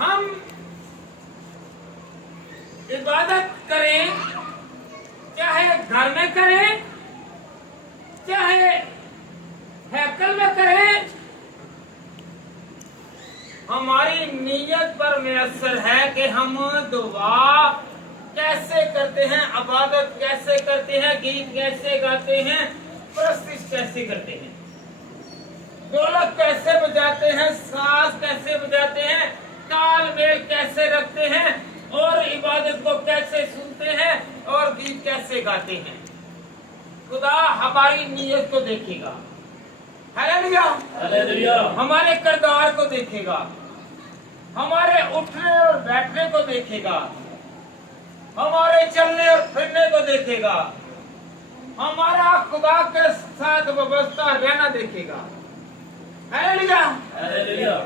हम इबादत करें, चाहे घर में करें, चाहे हैकल में करें, हमारी नीयत पर मुयस्सर है कि हम दुआ कैसे करते हैं, इबादत कैसे करते हैं, गीत कैसे गाते हैं, परस्तिश कैसे करते हैं, ढोलक कैसे बजाते हैं, साज कैसे बजाते हैं, तालमेल कैसे रखते हैं, और इबादत को कैसे सुनते हैं और गीत कैसे गाते हैं। खुदा हमारी नीयत को देखेगा, हालेलुया, हालेलुया, हमारे किरदार को देखेगा, हमारे उठने और बैठने को देखेगा, हमारे चलने और फिरने को देखेगा, हमारा खुदा के साथ व्यवस्था रहना देखेगा। Hallelujah, hallelujah.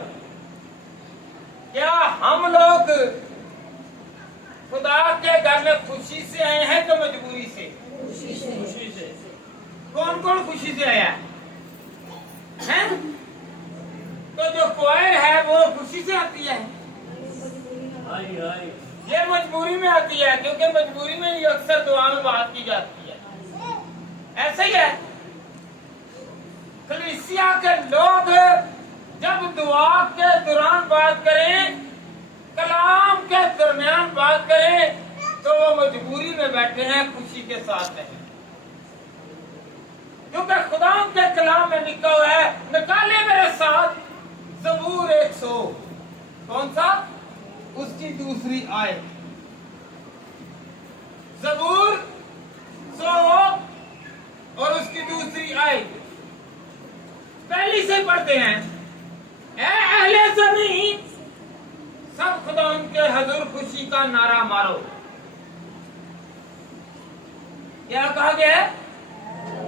क्या हम लोग खुदा के घर में खुशी से आए हैं तो मजबूरी से? खुशी से। कौन कौन खुशी से आया है? तो जो कोयल है वो खुशी से आती है, ये मजबूरी में आती है, क्योंकि मजबूरी में ही अक्सर दुआ में बात की जाती है। ऐसे ही है, कलीसिया के लोग जब दुआ के दौरान बात करें, कलाम के दरमियान बात करें, तो वो मजबूरी में बैठे हैं, खुशी के साथ नहीं। क्योंकि खुदा के कलाम में लिखा हुआ है, निकाले मेरे साथ ज़बूर 100, कौन सा? उसकी दूसरी आयत, ज़बूर 100 और उसकी दूसरी आयत। पहली से पढ़ते हैं, ऐ अहले ज़मीन, सब खुदा उनके हजूर खुशी का नारा मारो। क्या कहा गया है?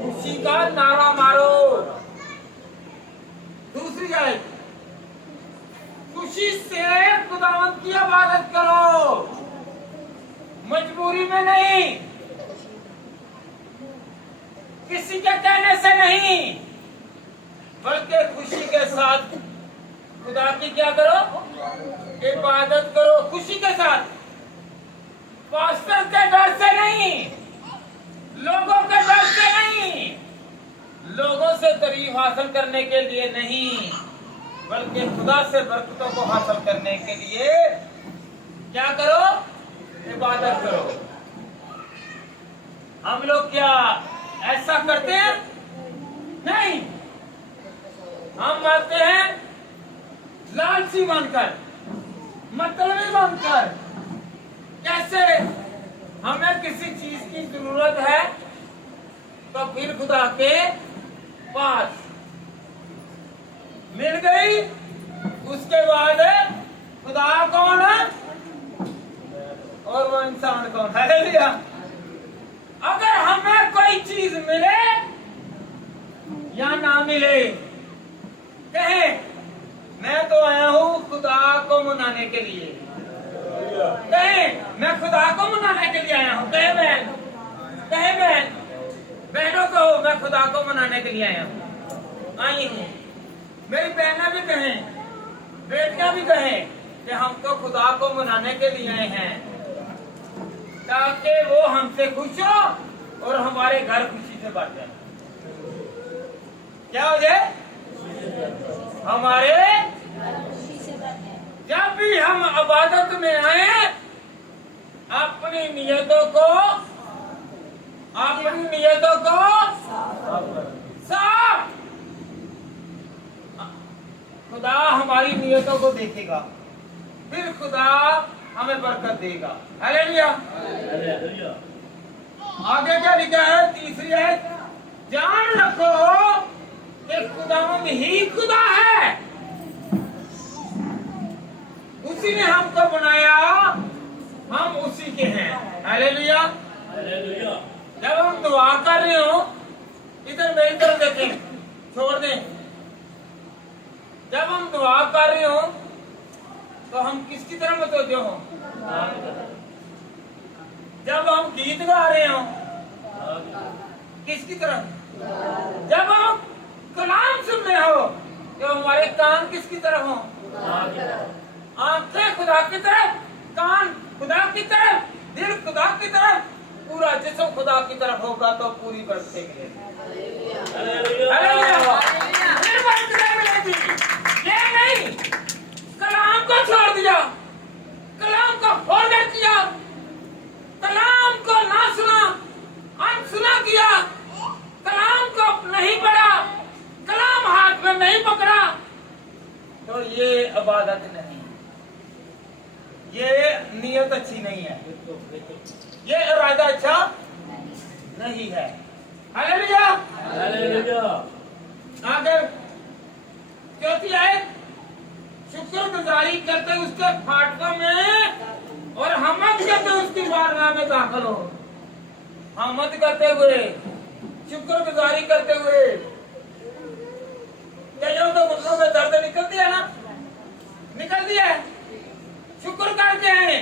खुशी का नारा मारो। दूसरी आयत, खुशी से खुदावंद की इबादत करो, मजबूरी में नहीं, किसी के कहने से नहीं, बल्कि खुशी के साथ खुदा की क्या करो? इबादत करो, खुशी के साथ, पास्टर के डर से नहीं, लोगों के डर से नहीं, लोगों से तारीफ हासिल करने के लिए नहीं, बल्कि खुदा से बरकतों को हासिल करने के लिए क्या करो? इबादत करो। हम लोग क्या ऐसा करते हैं? नहीं, हम आते हैं लालची बनकर, मतलबी बनकर। कैसे? हमें किसी चीज की जरूरत है तो फिर खुदा के पास मिल गई, उसके बाद खुदा कौन है और वो इंसान कौन है? हालेलुया। अगर हमें कोई चीज मिले या ना मिले, कहे मैं तो आया हूँ खुदा को मनाने के लिए, कहे मैं खुदा को मनाने के लिए आया हूँ, कहे बहन, बहनों कहो मैं खुदा को मनाने के लिए आया हूँ, आई हूँ। मेरी बहनें भी कहें, बेटियां भी कहें कि हम तो खुदा को मनाने के लिए आए हैं, ताकि वो हमसे खुश हो और हमारे घर खुशी से भर जाए। क्या हो जाए? हमारे जब भी हम इबादत में आए, अपनी नियतों को साफ, खुदा हमारी नियतों को देखेगा, फिर खुदा हमें बरकत देगा। हालेलुया। आगे क्या लिखा है? तीसरी है, जान रखो कि खुदावंद ही खुदा है, उसी ने हमको बनाया, हम उसी के हैं। Hallelujah, hallelujah. जब हम दुआ कर रहे हो, इधर मेरी तरफ देखें, छोड़ दें। जब हम दुआ कर रहे हो तो हम किसकी तरफ मुतवज्जो हो? जब हम गीत गा रहे हो किसकी तरफ? जब हम कलाम सुन रहे हो तो हमारे कान किसकी तरफ हो? आंखें खुदा की तरफ, कान खुदा की तरफ, दिल खुदा की तरफ, पूरा जिस्म खुदा की तरफ होगा तो पूरी बरकतें मिलेगी। हालेलुया। फिर बरकतें मिलेगी। ये नहीं कलाम को छोड़ दिया, कलाम को फॉरवर्ड किया, कलाम को ना सुना, अनसुना किया, कलाम को नहीं पढ़ा, कलाम हाथ में नहीं पकड़ा, तो ये इबादत नहीं, ये नियत अच्छी नहीं है, ये इरादा अच्छा नहीं है। हालेलुया। आगे चौथी आयत, शुक्रगुजारी करते उसके फाटकों में और हमद करते उसकी बारगाह में दाखिल हो। हमद करते हुए, शुक्रगुजारी करते हुए, कईयों के घुटनों में दर्द निकल दिया ना, निकल दिया, शुक्र करते हैं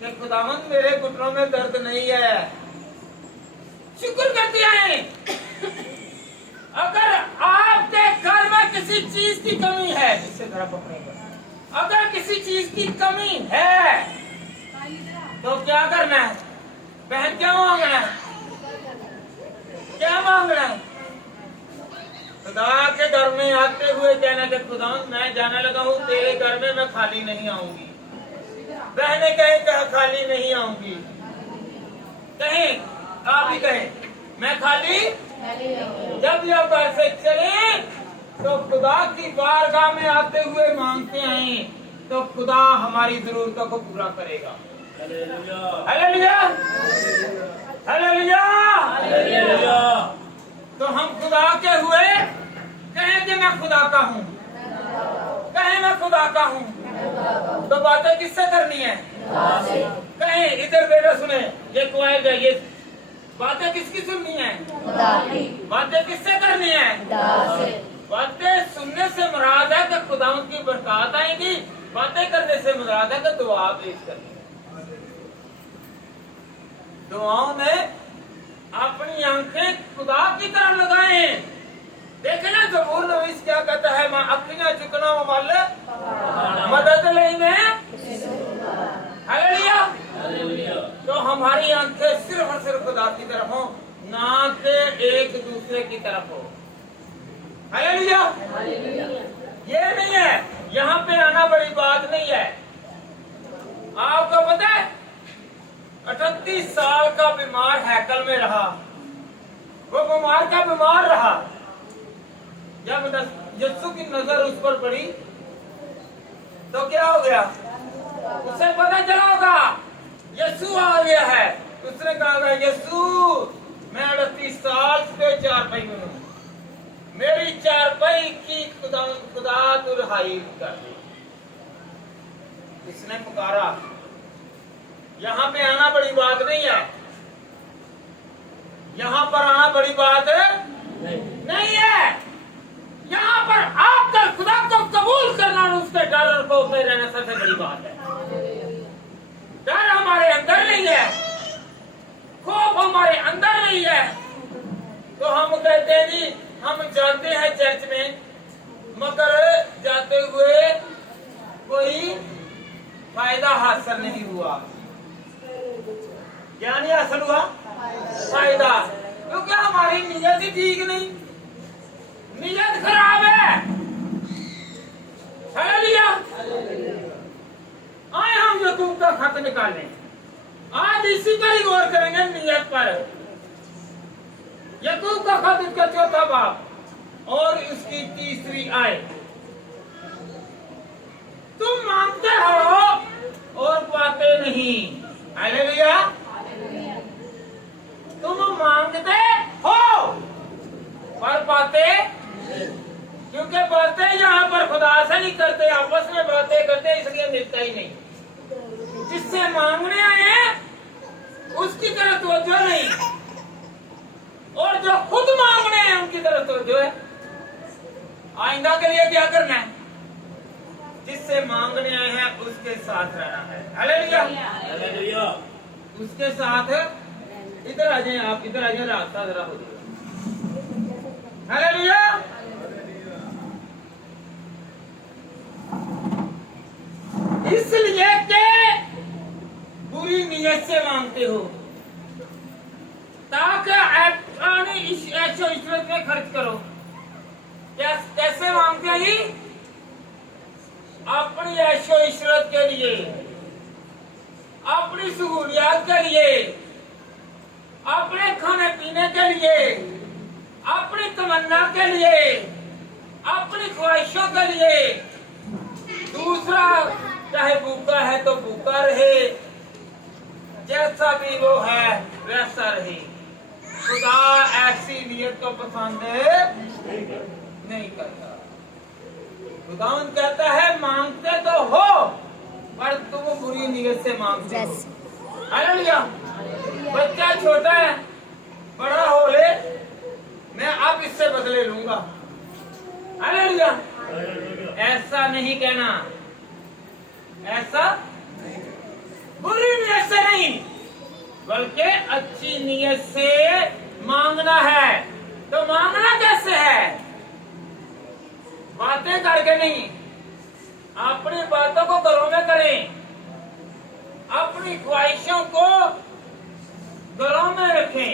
कि खुदावंद मेरे घुटनों में दर्द नहीं है, शुक्र करते हैं। अगर आपके घर में किसी चीज की कमी है, जिससे जरा पकड़ेगा, अगर किसी चीज की कमी है तो क्या करना है? बहन क्या मांगना है? क्या मांगना है? खुदा के घर में आते हुए कहना कि खुदावंद मैं जाने लगा हूँ तेरे घर में, मैं खाली नहीं आऊंगी। बहने कहे खाली नहीं आऊंगी, कहें आप ही कहें मैं खाली। जब यह घर से चले तो खुदा की बारगाह में आते हुए मांगते हैं तो खुदा हमारी जरूरतों को पूरा करेगा। Hallelujah, hallelujah, hallelujah. तो हम खुदा के हुए कहें कि मैं खुदा का हूँ, कहें मैं खुदा का हूँ, तो बातें किससे करनी है? कहें इधर बेटा सुने, ये क्वाइल है, ये बातें किसकी सुननी है? बातें किससे करनी है? बातें सुनने से मुराद है कि खुदा की बरकत आएगी, बातें करने से मुराद है कि दुआ पेश करनी। दुआओं में अपनी आंखें खुदा की तरफ लगाएं। देखे ना ज़बूर नवीस क्या कहता है, मैं अखियां चुकना वाले मदद लेने। हालेलुया। तो हमारी आंखें सिर्फ और सिर्फ खुदा की तरफ हो, ना कि एक दूसरे की तरफ हो। हालेलुया। ये नहीं है, यहाँ पे आना बड़ी बात नहीं है। आपको पता है 38 साल का बीमार हैकल में रहा, वो बीमार का बीमार रहा। जब यीशु की नजर उस पर पड़ी तो क्या हो गया? उसे पता चला होगा यीशु आ गया है। उसने कहा यीशु मैं 38 साल से चारपाई में हूँ, मेरी चारपाई की खुदा तू रिहाई कर दे। इसने पुकारा। यहाँ पे आना बड़ी बात नहीं है, यहाँ पर आना बड़ी बात नहीं है। यहाँ पर आकर खुदा को कबूल करना और उसके डर को में रहना सबसे बड़ी बात है। डर हमारे अंदर नहीं है, खौफ हमारे अंदर नहीं है, तो हम कहते हैं जी हम जाते हैं चर्च में, मगर जाते हुए कोई फायदा हासिल नहीं हुआ। क्या नहीं हासिल हुआ? फायदा, क्योंकि हमारी नीयत ही ठीक नहीं, नीयत खराब है। हालेलुया। आए हम याकूब का खत निकालें, आज इसी पर ही गौर करेंगे नीयत पर। याकूब का खत उसका 4था बाब और उसकी 3री आयत। तुम मांगते हो और पाते नहीं। हालेलुया। तुम मांगते हो पर पाते, क्योंकि बातें यहाँ पर खुदा से नहीं करते, आपस में बातें करते, इसलिए मिलता ही नहीं। जिससे मांगने आए हैं उसकी तरफ तवज्जो नहीं, और जो खुद मांगने हैं उनकी तरफ तवज्जो है। आइंदा के लिए क्या करना है? जिससे मांगने आए हैं उसके साथ रहना है। हालेलुया। उसके साथ इधर आ जाए, आप इधर आ जाए, रास्ता जरा हो जाएगा। हालेलुया। कैसे मांगते हो ताकि अपनी ऐशो इशरत में खर्च करो? कैसे मांगते हैं जी? अपनी ऐशो इशरत के लिए, अपनी सहूलियात के लिए, अपने खाने पीने के लिए, अपनी तमन्ना के लिए, अपनी ख्वाहिशों के लिए। दूसरा चाहे भूखा है तो भूखा रहे, जैसा भी वो है वैसा रहे। खुदा ऐसी नियत को पसंद नहीं करता। खुदा कहता है मांगते तो हो पर तुम बुरी नियत से मांगते हो। हालेलुया। बच्चा छोटा है, बड़ा हो ले, मैं अब इससे बदले लूंगा। हालेलुया। ऐसा नहीं कहना, ऐसा बुरी नियत से नहीं बल्कि अच्छी नियत से मांगना है। तो मांगना कैसे है? बातें करके नहीं, अपनी बातों को घरों में करें, अपनी ख्वाहिशों को घरों में रखें।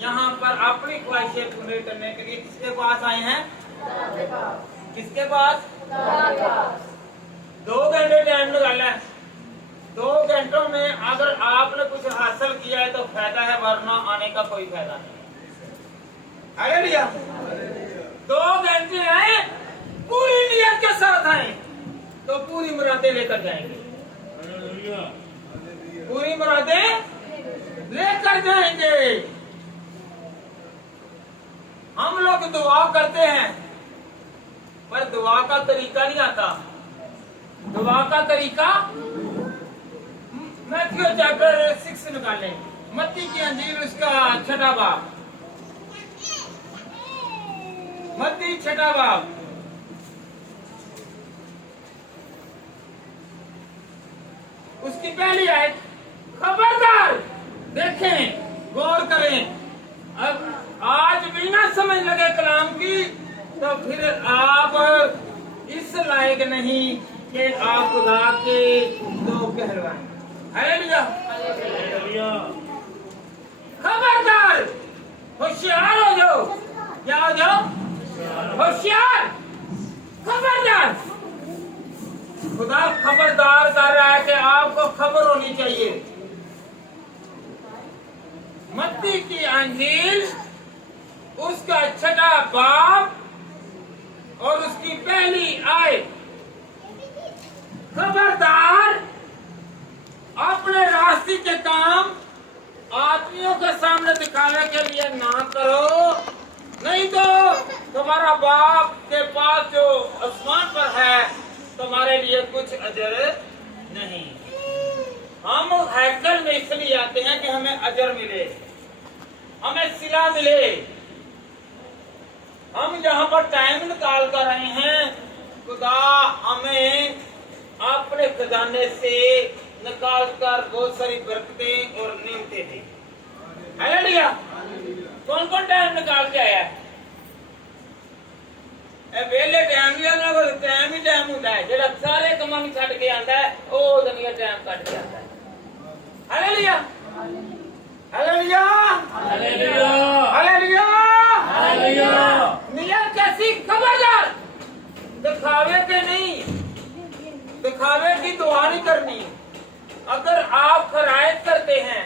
यहाँ पर अपनी ख्वाहिशें पूरी करने के लिए किसके पास आए हैं? किसके पास? 2 घंटे टाइम निकाला है। 2 घंटों में अगर आपने कुछ हासिल किया है तो फायदा है, वरना आने का कोई फायदा नहीं। हालेलुया। 2 घंटे आए, पूरी नियत के साथ आए तो पूरी मुरादें लेकर जाएंगे। पूरी मुरादें लेकर जाएंगे। हम लोग दुआ करते हैं पर दुआ का तरीका नहीं आता। दुआ का तरीका मैथ्यू चैप्टर 6 निकालें, मत्ती की अंजील उसका 6वां बाब, मत्ती 6वां बाब, उसकी पहली आयत। खबरदार, देखें, गौर करें। अब आज भी ना समझ लगे कलाम की तो फिर आप इस लायक नहीं कि आप खुदा के दो कहलवाएं। हालेलुया। खबरदार, होशियार हो जाओ। क्या हो जाओ? होशियार, खबरदार। खुदा खबरदार कर रहा है कि आपको खबर होनी चाहिए। मत्ती की अंजील उसका 6वां बाब और उसकी पहली आयत। खबरदार, अपने रास्ते के काम आदमियों के सामने दिखाने के लिए ना करो, नहीं तो तुम्हारा बाप के पास जो आसमान पर है तुम्हारे लिए कुछ अजर नहीं। हम हैकल में इसलिए आते हैं कि हमें अजर मिले, हमें सिला मिले। हम यहाँ पर टाइम निकाल कर आए हैं, खुदा हमें अपने खजाने से निकाल कर बहुत सारी बरकतें और नेमतें दी। हालेलुया। कौन कौन टाइम निकाल के आया है? वेले टाइम ही टाइम होता है जो सारे कमां में छड़ के आता है, वो दुनिया टाइम कट के आता है। Hallelujah, hallelujah, hallelujah, hallelujah, hallelujah. नियत कैसी? खबरदार, दिखावे के नहीं, दिखावे की दुआ नहीं करनी। अगर आप खरायत करते हैं,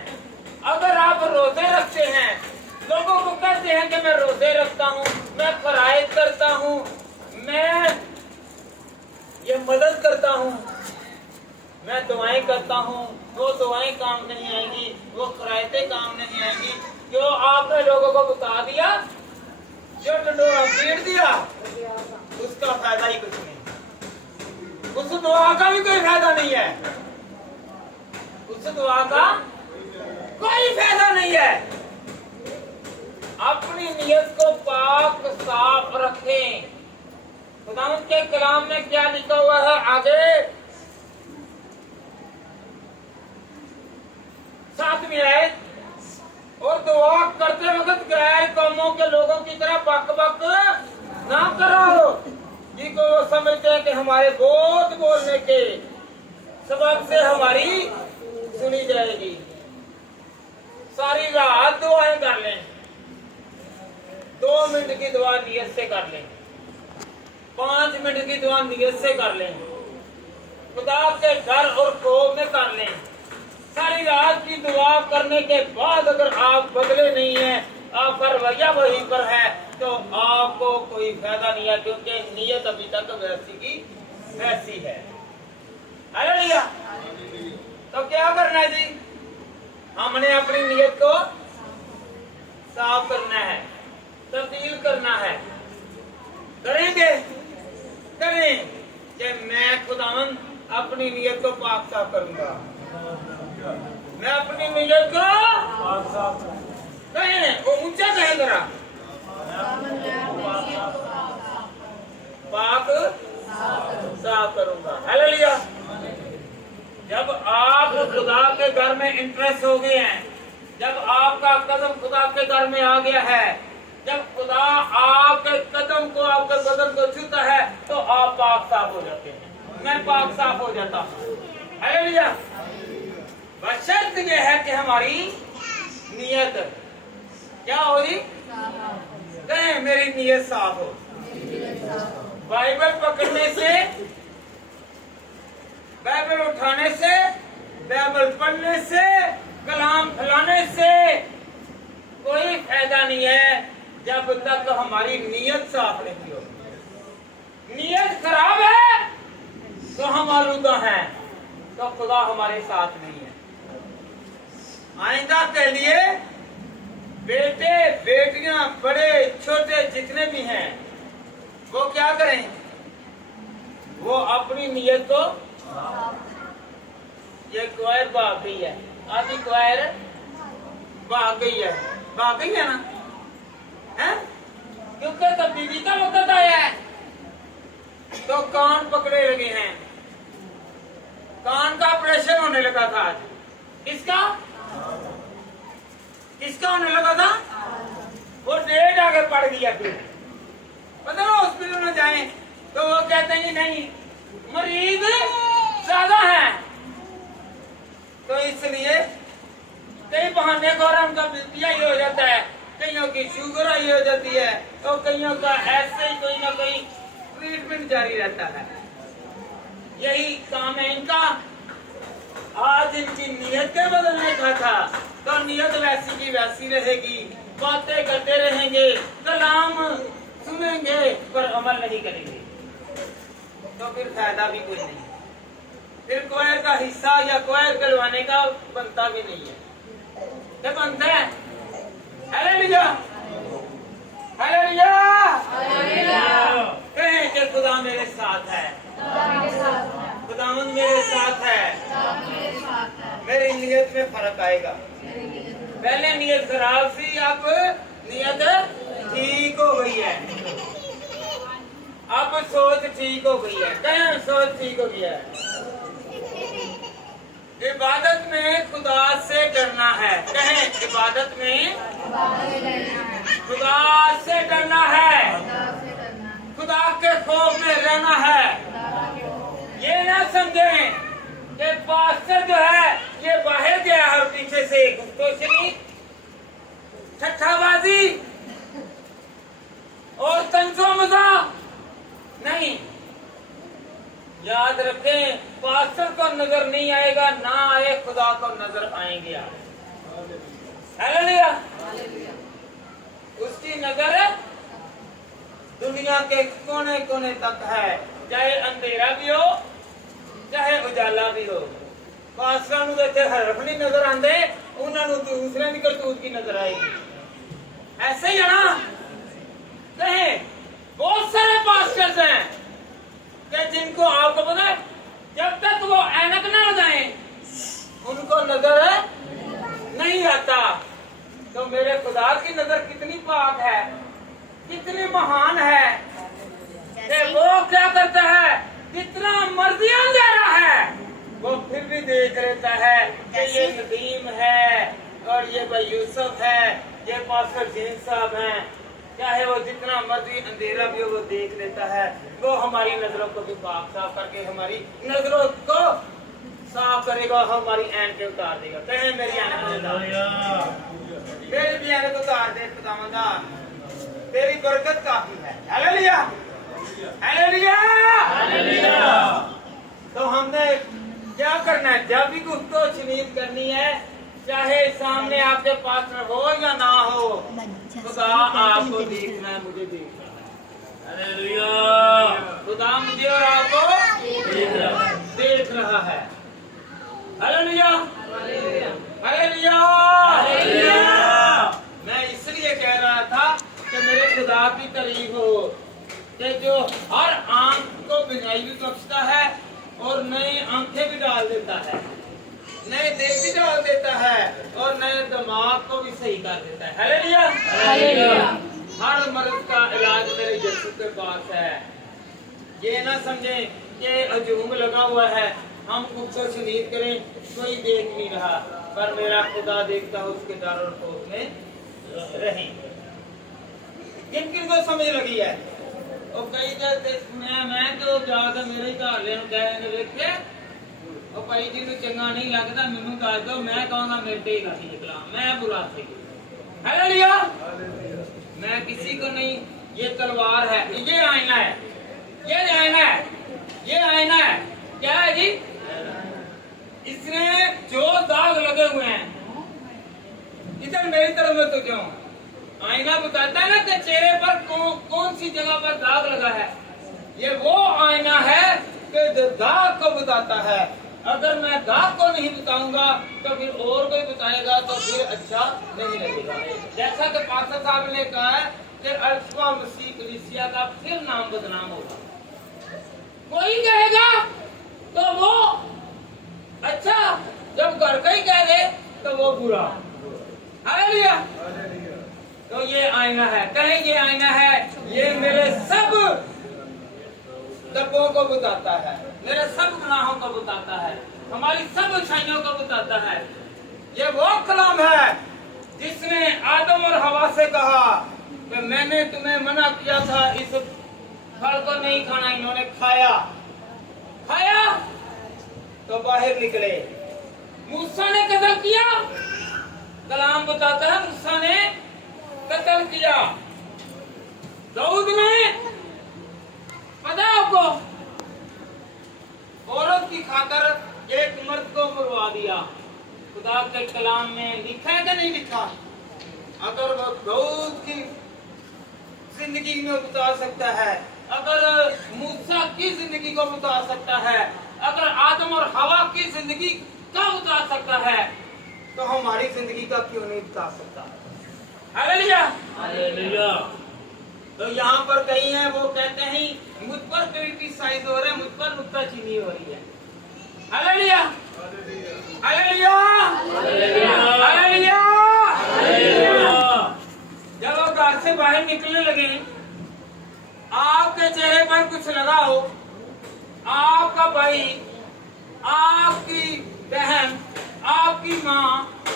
अगर आप रोजे रखते हैं, लोगों को कहते हैं कि मैं रोजे रखता हूँ, मैं खरायत करता हूँ, मैं ये मदद करता हूँ, मैं दुआएं करता हूँ, वो दुआएं काम नहीं आएंगी, वो खरायतें काम नहीं आएंगी। जो आपने लोगों को बता दिया, जो डंडोरा पीट दिया, उसका फायदा ही कुछ नहीं। उस दुआ का भी कोई फायदा नहीं है, उस दुआ का कोई फायदा नहीं है। अपनी नियत को पाक साफ रखें। खुदावंद के कलाम में क्या लिखा हुआ है आगे? 7वीं आयत। और दुआ करते वक्त गैर कौमों के लोगों की तरह बक बक ना करो, जिनको वो समझते हैं कि हमारे बहुत बोलने के सबब से हमारी सुनी जाएगी। सारी रात दुआएं कर लें, 2 मिनट की दुआ नियत से कर लें, 5 मिनट की दुआ नियत से कर लें, खुदा के डर और खौफ में कर लें। सारी रात की दुआ करने के बाद अगर आप बदले नहीं है, आपका रवैया वहीं पर है, तो आपको कोई फायदा नहीं है, क्योंकि नियत अभी तक वैसी की वैसी है। हालेलुया। तो क्या करना है जी? हमने अपनी नियत को साफ करना है, तब्दील करना है। करेंगे? करें कि मैं खुदावन अपनी नियत को पाक साफ करूंगा, मैं अपनी नियत को कहें, वो ऊंचा कहें जरा, पाक साफ करूंगा। हालेलुया। जब आप खुदा के घर में इंटरेस्ट हो गए हैं, जब आपका कदम खुदा के घर में आ गया है, जब खुदा आपके कदम को, आपके बदन को छूता है, तो आप पाक साफ हो जाते हैं। मैं पाक साफ हो जाता हूँ। हालेलुया। बस शर्त यह है कि हमारी नियत क्या होगी? कहें मेरी नियत साफ हो। बाइबल पकड़ने से, बाइबल उठाने से, बाइबल पढ़ने से, कलाम फैलाने से कोई फायदा नहीं है जब तक हमारी नियत साफ नहीं हो। नियत खराब है तो हम आलूदा हैं, तो खुदा हमारे साथ नहीं है। आइंदा के लिए बेटे बेटियां बड़े छोटे जितने भी हैं, वो क्या करें? वो अपनी नियत को, ये क्वायर भाग गई है, आधी क्वायर भाग गई है, भाग गई है ना, है? क्योंकि तब्दीली का वक्त आया है, तो कान पकड़े लगे हैं। कान का ऑपरेशन होने लगा था आज। किसका? किसका होने लगा था? वो डेट आगे पड़ गया। फिर पता ना हॉस्पिटल में जाए तो वो कहते हैं नहीं, मरीज ज्यादा है, तो इसलिए कई बहाने को उनका बीपी हाई हो जाता है, कईयों की शुगर हाई हो जाती है, तो कईयों का ऐसे ही कोई ना कोई ट्रीटमेंट जारी रहता है। यही काम है इनका। आज इनकी नियत के बदलने का था, तो नियत वैसी की वैसी रहेगी, बातें करते रहेंगे, कलाम सुनेंगे, पर अमल नहीं करेंगे, तो फिर फायदा भी कोई नहीं। फिर क्वायर का हिस्सा या क्वायर करवाने का बनता भी नहीं है। क्या बनता है? हालेलुया, हालेलुया, कहें कि खुदा मेरे साथ है, खुदावंद मेरे साथ है, मेरी नियत में फर्क आएगा। पहले नियत खराब थी, अब नियत ठीक हो गई है, अब सोच ठीक हो गई है। कहें सोच ठीक हो गया है। इबादत में खुदा से डरना है। कहें इबादत में खुदा से डरना है, खुदा के खौफ में रहना है। ये ना समझें कि पास्टर जो है ये बाहर गया है पीछे से गुफ्तोशरी, ठट्ठाबाजी और तंजो मजाक नहीं। याद रखें, पास्टर को नजर नहीं आएगा, ना आए खुदा को नजर आएंगे आप। हालेलुया। उसकी नजर दुनिया के कोने कोने तक है, चाहे अंधेरा भी हो चाहे उजाला भी हो। पास्टरां नूं इत्थे हरफ नहीं नजर आंदे, उन्हां नूं दूसरे दी करतूत की नजर आएगी। ऐसे ही है ना। कहें बहुत सारे पास्टर्स हैं कि जिनको आपको पता है जब तक वो ऐनक ना लगाएं उनको नजर नहीं आता। तो मेरे खुदा की नजर कितनी पाक है, कितनी महान है कि वो क्या करता है, जितना मर्जी अंधेरा है वो फिर भी देख लेता है कि ये नदीम है और ये भाई यूसुफ है, ये पास्टर जीन साहब हैं। चाहे वो जितना मर्जी अंधेरा भी हो वो देख लेता है। वो हमारी नजरों को भी पाक साफ करके हमारी नजरों को साफ करेगा, हमारी ऐनकें उतार देगा। कहे मेरी ऐनकें उतार दे, मेरी भी ऐनक उतार दे खुदावंदा, तेरी बरकत काफी है। Hallelujah, hallelujah, hallelujah. तो हमने क्या करना है? जब भी गुफ्तो शनीद करनी है, चाहे सामने आपके पास हो या ना हो, खुदा आपको देखना है, मुझे देखना है। हालेलुया, खुदा मुझे और आपको देख रहा है। Hallelujah, hallelujah, hallelujah. मैं इसलिए कह रहा था कि मेरे खुदा की तारीफ हो कि जो हर आंख को बिनाई भी बख्शता है और नई आंखें भी डाल देता है, नए दिल भी डाल देता है और नए दिमाग को भी सही कर देता है। Hallelujah, hallelujah. हर मर्द का इलाज मेरे यीशु के पास है। ये ना समझें कि हजूम लगा हुआ है, हम उसको शनीद करें, कोई देख नहीं रहा, पर मेरा खुदा देखता है, उसके डर और खौफ में रहेंगे। किन किन को समझ लगी है? और कई कहते मैं तो जाकर मेरे घर ले गए देखे और भाई जी चंगा नहीं लगता, मैनू दस दो, मैं कहूँगा मेरे ते ही निकला, मैं बुरा सी। हालेलुया, मैं किसी को नहीं। ये तलवार है, ये आईना है, ये आईना है, ये आईना है। क्या है जी? इसमें जो दाग लगे हुए हैं, इधर मेरी तरफ में तो क्यों? आईना बताता है ना कि चेहरे पर कौन सी जगह पर दाग लगा है। ये वो आईना है कि दाग को बताता है। अगर मैं दाग को नहीं बताऊंगा तो फिर और कोई बताएगा तो फिर अच्छा नहीं लगेगा। जैसा कि पास्टर साहब ने कहा है कि अल्फा मसीह कलीसिया का फिर नाम बदनाम होगा। कोई कहेगा तो वो अच्छा, जब घर का ही कह दे तो वो बुरा। हालेलुया। तो ये आईना है, कहें ये आईना है, ये मेरे सब दबों को बताता है, मेरे सब गुनाहों को बताता है, हमारी सब अच्छाइयों को बताता है। ये वो कलाम है जिसने आदम और हवा से कहा कि मैंने तुम्हें मना किया था, इस फल को नहीं खाना, इन्होंने खाया तो बाहर निकले। मूसा ने कत्ल किया, कलाम बताता है मूसा ने कत्ल किया। दाऊद ने, पता है आपको, औरत की खातर एक मर्द को मरवा दिया। खुदा के कलाम में लिखा है कि नहीं लिखा? अगर वो दाऊद की जिंदगी में बता सकता है, अगर मूसा की जिंदगी को बता सकता है, अगर आदम और हवा की जिंदगी का बता सकता है, तो हमारी जिंदगी का क्यों नहीं बता सकता? Hallelujah, hallelujah. तो यहाँ पर कहीं है वो कहते हैं मुझ पर क्रिटिसाइज हो रहे हैं, मुझ पर नुक्ताचीनी हो रही है। Hallelujah, hallelujah, hallelujah, hallelujah. जब वो घर से बाहर निकलने लगे, आपके चेहरे पर कुछ लगा हो, आपका भाई, आपकी बहन, आपकी माँ,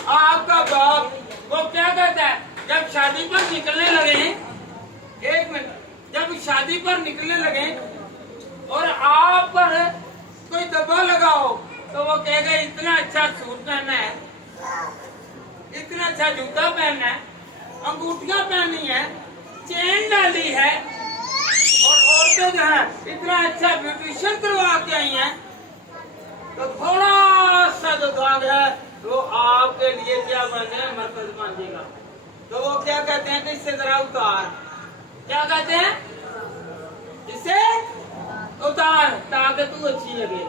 आपका बाप, वो क्या कहता है जब शादी पर निकलने लगे? एक मिनट, जब शादी पर निकलने लगे और आप पर कोई दबा लगाओ तो वो कहेगा इतना अच्छा सूट पहनना है, इतना अच्छा जूता पहनना है, अंगूठियां पहनी है, चेन डाली है, और औरतें जो है इतना अच्छा ब्यूटिशियन करवा के आई हैं, तो थोड़ा सा जो दाग है वो आपके लिए क्या बन जाए, मरकज बन जाएगा। तो वो क्या कहते हैं कि इससे जरा उतार, क्या कहते हैं, इसे उतार ताकि तू अच्छी लगे।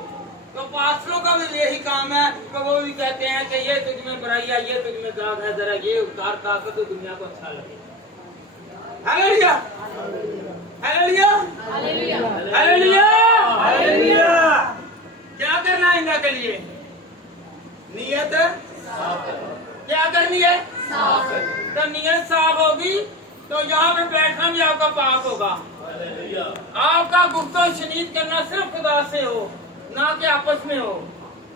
तो पास्टरों का भी यही काम है कि वो भी कहते हैं कि ये तुझ में बुराई है, ये तुझ में दाग है, जरा ये उतार ताकि तो दुनिया को अच्छा लगे। Hallelujah, hallelujah, hallelujah, hallelujah. क्या करना है इनके लिए? नियत क्या करनी है? तो नियत साफ होगी तो यहाँ पे बैठना भी आपका पाप होगा। आपका गुफ्तो शनीद करना सिर्फ खुदा से हो, ना कि आपस में हो।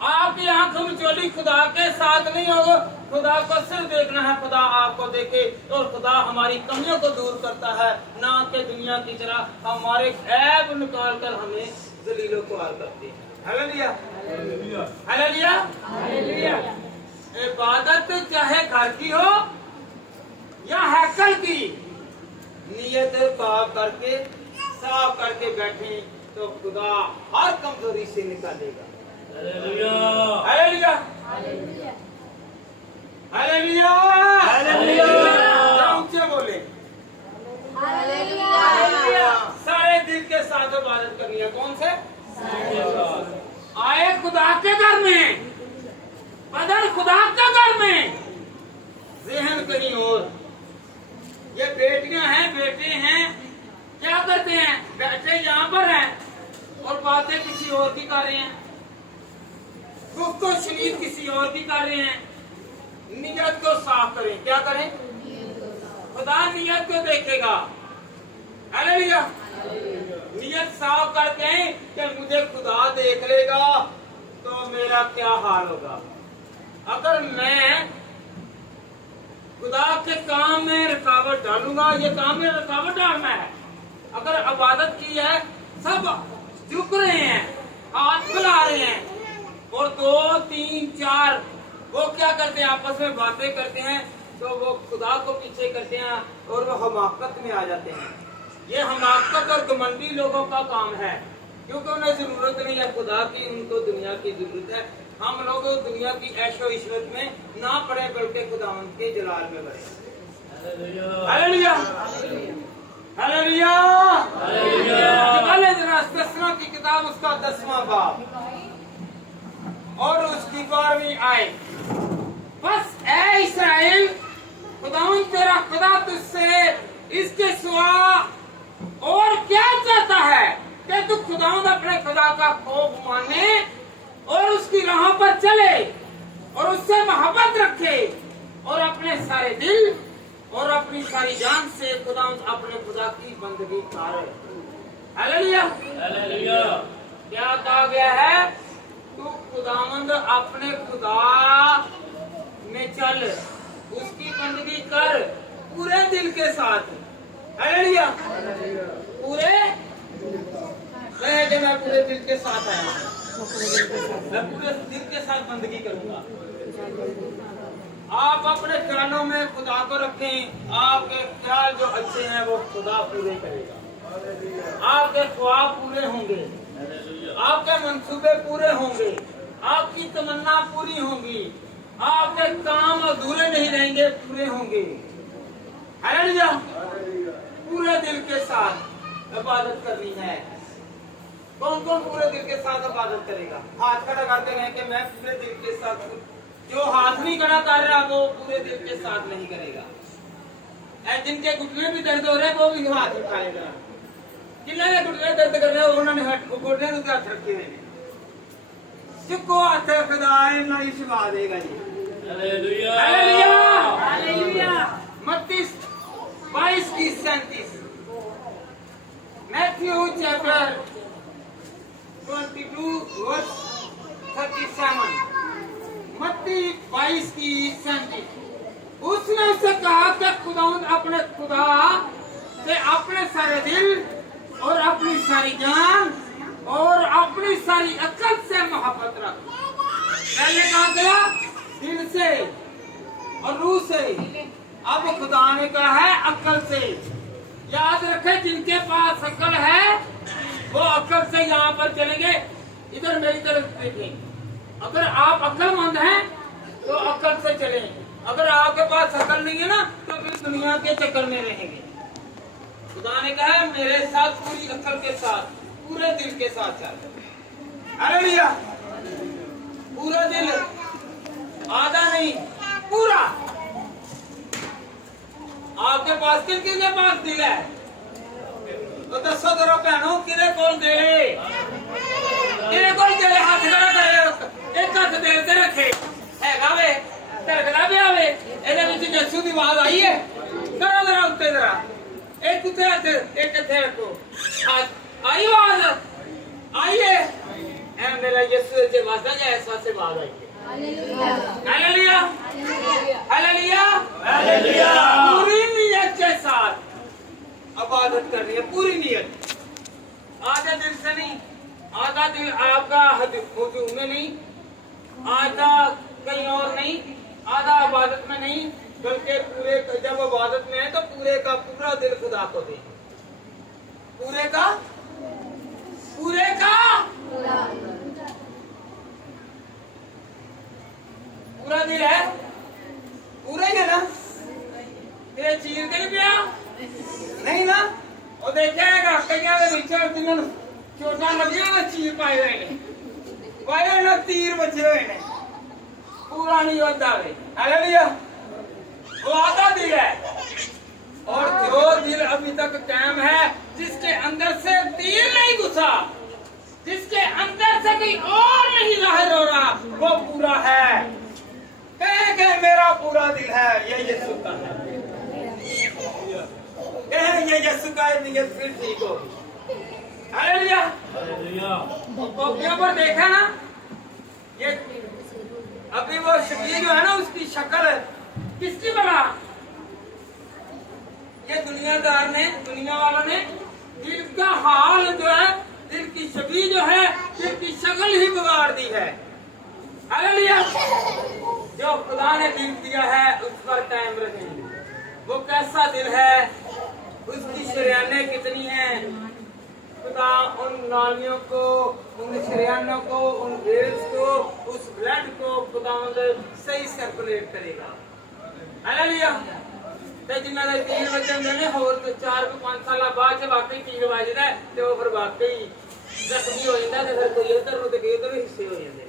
आपकी आंख मिचौली खुदा के साथ नहीं होगा, खुदा को सिर्फ देखना है, खुदा आपको देखे। और खुदा हमारी कमियों को दूर करता है, ना कि दुनिया की तरह हमारे ऐब निकाल कर हमें जलीलों को हाल करते हैं। Hallelujah, hallelujah, hallelujah. इबादत चाहे घर की हो या हैकल की, नियत पाक करके साफ करके बैठे तो खुदा हर कमजोरी से निकालेगा। Hallelujah, hallelujah, hallelujah, hallelujah. ऊंचे बोले हालेलुया। सारे दिल के साथ इबादत करनी है। कौन से? आए खुदा के घर में, बदल खुदा के घर में, जहन कहीं और। ये बेटियां हैं, बेटे हैं, क्या करते हैं? बैठे यहाँ पर हैं और बातें किसी और की कर रहे हैं, गुफ्तो शनीद किसी और की कर रहे हैं। नियत को साफ करें। क्या करें? खुदा नियत को देखेगा। हालेलुया। नियत साफ करके कि मुझे खुदा देख लेगा तो मेरा क्या हाल होगा। अगर मैं खुदा के काम में रुकावट डालूंगा, ये काम में रुकावट डालना है। अगर इबादत की है, सब झुक रहे हैं, हाथ फैला रहे हैं और 2, 3, 4 वो क्या करते हैं? आपस में बातें करते हैं, तो वो खुदा को पीछे करते हैं और वो हमाकत में आ जाते हैं। ये हमाकत और घमंडी लोगों का काम है, क्योंकि उन्हें जरूरत नहीं है खुदा की, उनको दुनिया की जरूरत है। हम लोग दुनिया की ऐशो इशरत में ना पड़े बल्कि खुदा के जलाल में बढ़े। Hallelujah, hallelujah, hallelujah. की किताब उसका 10वां बाब और उसकी 12वीं आयत। बस ऐ इस्राएल, खुदावंद तेरा खुदा तुझसे इसके सिवा और क्या चाहता है कि तू खुदावंद अपने खुदा का खौफ माने और उसकी राहों पर चले और उससे मोहब्बत रखे और अपने सारे दिल और अपनी सारी जान से खुदावंद अपने खुदा की बंदगी करे। Hallelujah, hallelujah. क्या कहा गया है? तू खुदावंद अपने खुदा में चल, उसकी बंदगी कर पूरे दिल के साथ। हालेलुया, पूरे मैं पूरे दिल के साथ आया, मैं पूरे दिल के साथ बंदगी करूंगा। आप अपने ख्यालों में खुदा को रखें, आपके ख्याल जो अच्छे हैं वो खुदा पूरे करेगा। आपके ख्वाब पूरे होंगे, आपके मंसूबे पूरे होंगे, आपकी तमन्ना पूरी होंगी, आपके काम अधूरे नहीं रहेंगे, पूरे होंगे। हालेलुया। पूरे दिल के साथ इबादत करनी है। कौन कौन पूरे दिल के साथ इबादत करेगा? हाथ खड़ा करते हैं कि मैं पूरे दिल के साथ। जो हाथ नहीं खड़ा कर रहा वो पूरे दिल के साथ नहीं करेगा। जिनके घुटने भी दर्द हो रहे हैं वो भी हाथ उठाएगा। जिन्होंने घुटने दर्द कर रहे हैं उन्होंने घुटने हाथ रखे हैं। जिसको हाथ खुदाए ना ही शिफा देगा जी। Hallelujah, hallelujah. मत्ती 22:37। Matthew chapter 22:37। मत्ती 22:37। उसने उससे कहा कि खुदावंद अपने खुदा से अपने सारे दिल और अपनी सारी जान और अपनी सारी अक्ल से मोहब्बत रख। पहले कहा गया दिल से और रूह से, अब खुदा ने कहा है अक्ल से। याद रखे, जिनके पास अक्ल है वो अक्ल से यहाँ पर चलेंगे। इधर मेरी तरफ देखें। अगर आप अक्लमंद हैं तो अक्ल से चलें। अगर आपके पास अक्ल नहीं है ना तो फिर दुनिया के चक्कर में रहेंगे। खुदा ने कहा मेरे साथ पूरी अक्ल के साथ, पूरे दिल के साथ चल। हालेलुया। पूरा दिल, आधा नहीं, पूरा। आपके पास किन के पास दिल है? तो दसो जरा भैनों, किरे कोल दिल है? किरे कोल दिल है? हाथ खड़ा करे, एक हाथ दिल ते रखे हैगा वे, धड़कदा पिया वे। ਇਹਦੇ ਵਿੱਚ ਯਿਸੂ ਦੀ आवाज आई है? करो जरा उत्ते जरा, एक उत्ते हाथ एक इत्थे रखो। आई आवाज आई है? ਐ ਮੇਰਾ ਯਿਸੂ ਦੀ आवाज है, ऐसा से आवाज आई है। Hallelujah, hallelujah, hallelujah. पूरी नियत के साथ इबादत करनी है, पूरी नियत। आधे दिल से नहीं, आधा दिल आपका हुजूम में नहीं, आधा कहीं और नहीं, आधा इबादत में नहीं, बल्कि पूरे जब इबादत में है तो पूरे का पूरा दिल खुदा को दे। पूरे का पूरा दिल है, पूरा ही है ना? तेरे चीर के नहीं पिया नहीं ना? और देखेगा कई नीचे जिन्होंने चोटा लगी ना चीर पाए हुए ने, पाए ना तीर बचे हुए ने, पूरा नहीं होता है। हालेलुया। वो आधा दिल है, और जो दिल अभी तक कायम है, जिसके अंदर से तीर नहीं घुसा, जिसके अंदर से कोई और नहीं जाहिर हो रहा, वो पूरा है। कहे मेरा पूरा दिल है, ये यीशु का है। ये यीशु का नियत फिर ठीक हो। हालेलुया। टोपियों पर देखा ना, ये अभी वो शबीर जो है ना, उसकी शक्ल किसकी बना? ये दुनिया वालों ने दिल का हाल जो है, दिल की छवि जो है, दिल की शक्ल ही बिगाड़ दी है। हालेलुया। जो खुदा ने दिल दिया है उस पर कायम रखेंगे। वो कैसा दिल है, उसकी शरियानें कितनी हैं, खुदा उन नालियों को, उन शरियानों को, उन वेल्स को, उस ब्लड को खुदा सही सर्कुलेट करेगा। हालेलुया। ते जिन्ना दे 3 बजे होंदे ने, होर तो 4-5 साल बाद जब वाकई 3 बजदा है ते वो फिर वाकई जख्मी हो जाता है, फिर कोई इधर ते कोई उधर हिस्से हो जाते हैं।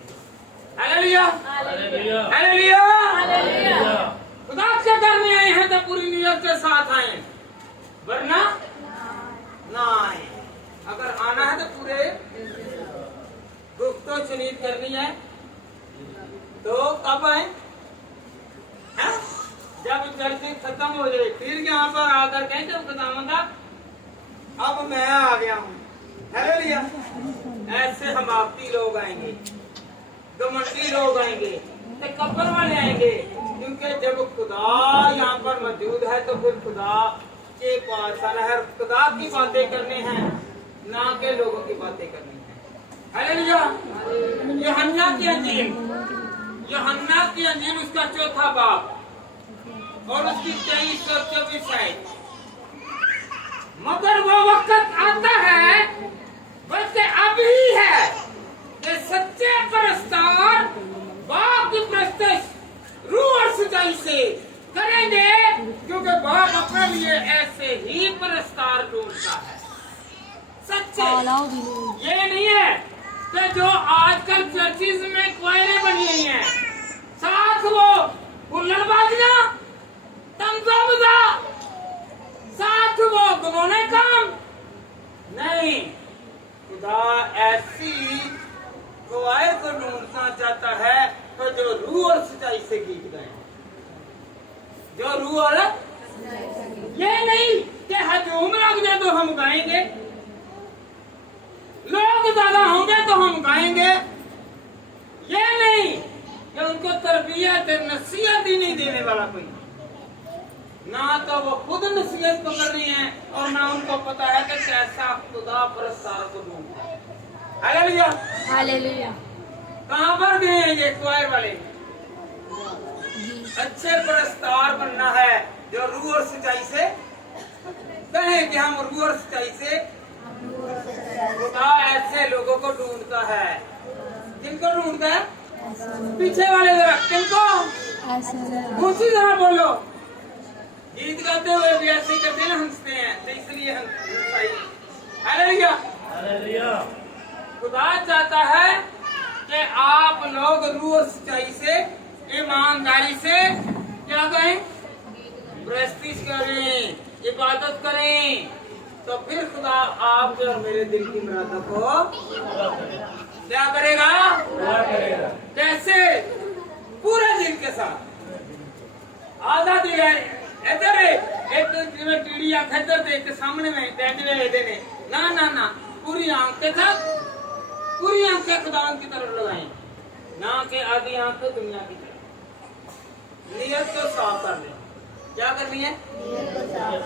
हालेलुया। हालेलुया। हालेलुया। हालेलुया। खुदा से करने आए हैं तो पूरी नियत के साथ आए, वरना ना आए। अगर आना है तो पूरे गुफ्तो चुनीत करनी है, तो कब आए? जब चर्चित खत्म हो जाए, फिर यहाँ पर आकर कहें तो खुदावंदा अब मैं आ गया हूँ। हालेलुया। ऐसे हमाकती लोग आएंगे, घमंडी लोग आएंगे, तकब्बर वाले आएंगे, क्योंकि जब खुदा यहाँ पर मौजूद है तो फिर खुदा के पास आना है, खुदा की बातें करने हैं, ना के लोगों की बातें करनी है। हालेलुया। यूहन्ना की अंजील उसका 4था बाब और उसकी 23 और 24 आयत। मगर वो वक्त आता है, बल्कि अब ही है, कि सच्चे परस्तार बाप की परस्तिश रूह और सच्चाई से करेंगे, क्योंकि बाप अपने लिए ऐसे ही परस्तार ढूंढता है। सच्चे ये नहीं है कि जो आजकल चर्चिज में क्वायरें बनी हुई हैं, साथ वो हुल्लड़बाजियां, तमज़ा, साथ वो गुनोने काम नहीं। खुदा ऐसी क्वायर को ढूंढना चाहता है तो जो रूह और सच्चाई से गीत गाएं, जो रूह और ये नहीं कि हजूम लग जाए तो हम गाएंगे, लोग ज्यादा होंगे तो हम गाएंगे, ये नहीं कि उनको तरबियत नसीहत ही नहीं देने वाला कोई, ना तो वो खुद नसीहत पकड़ रही है और ना उनको पता है कि कैसा खुदा परस्तार को ढूंढता है। हालेलुया। हालेलुया। कहाँ पर गए हैं ये क्वायर वाले? अच्छे परस्तार बनना है जो रूह और सच्चाई से कहें कि हम रूह और सच्चाई से। खुदा ऐसे लोगों को ढूंढता है। किनको ढूंढता है? पीछे वाले जरा, किनको? ऊंची जरा बोलो। गीत गाते हुए भी ऐसे ही करते हैं, हंसते हैं, तो इसलिए हालेलुया। हालेलुया। खुदा चाहता है कि आप लोग रूह और सच्चाई से, ईमानदारी से क्या करें? प्रस्तिश करें, इबादत करें, तो फिर खुदा आपके और मेरे दिल की मुरादों को क्या करेगा? कैसे? पूरे दिल के साथ। आधा दिल है इधर, एक टीड़ी आंख इधर देख के सामने में देने ना ना ना, पूरी आंख के साथ, पूरी आंखें खुदा की तरफ लगाएं, ना कि आधी आंख दुनिया की तरफ। नियत को साफ कर लें। क्या करनी है?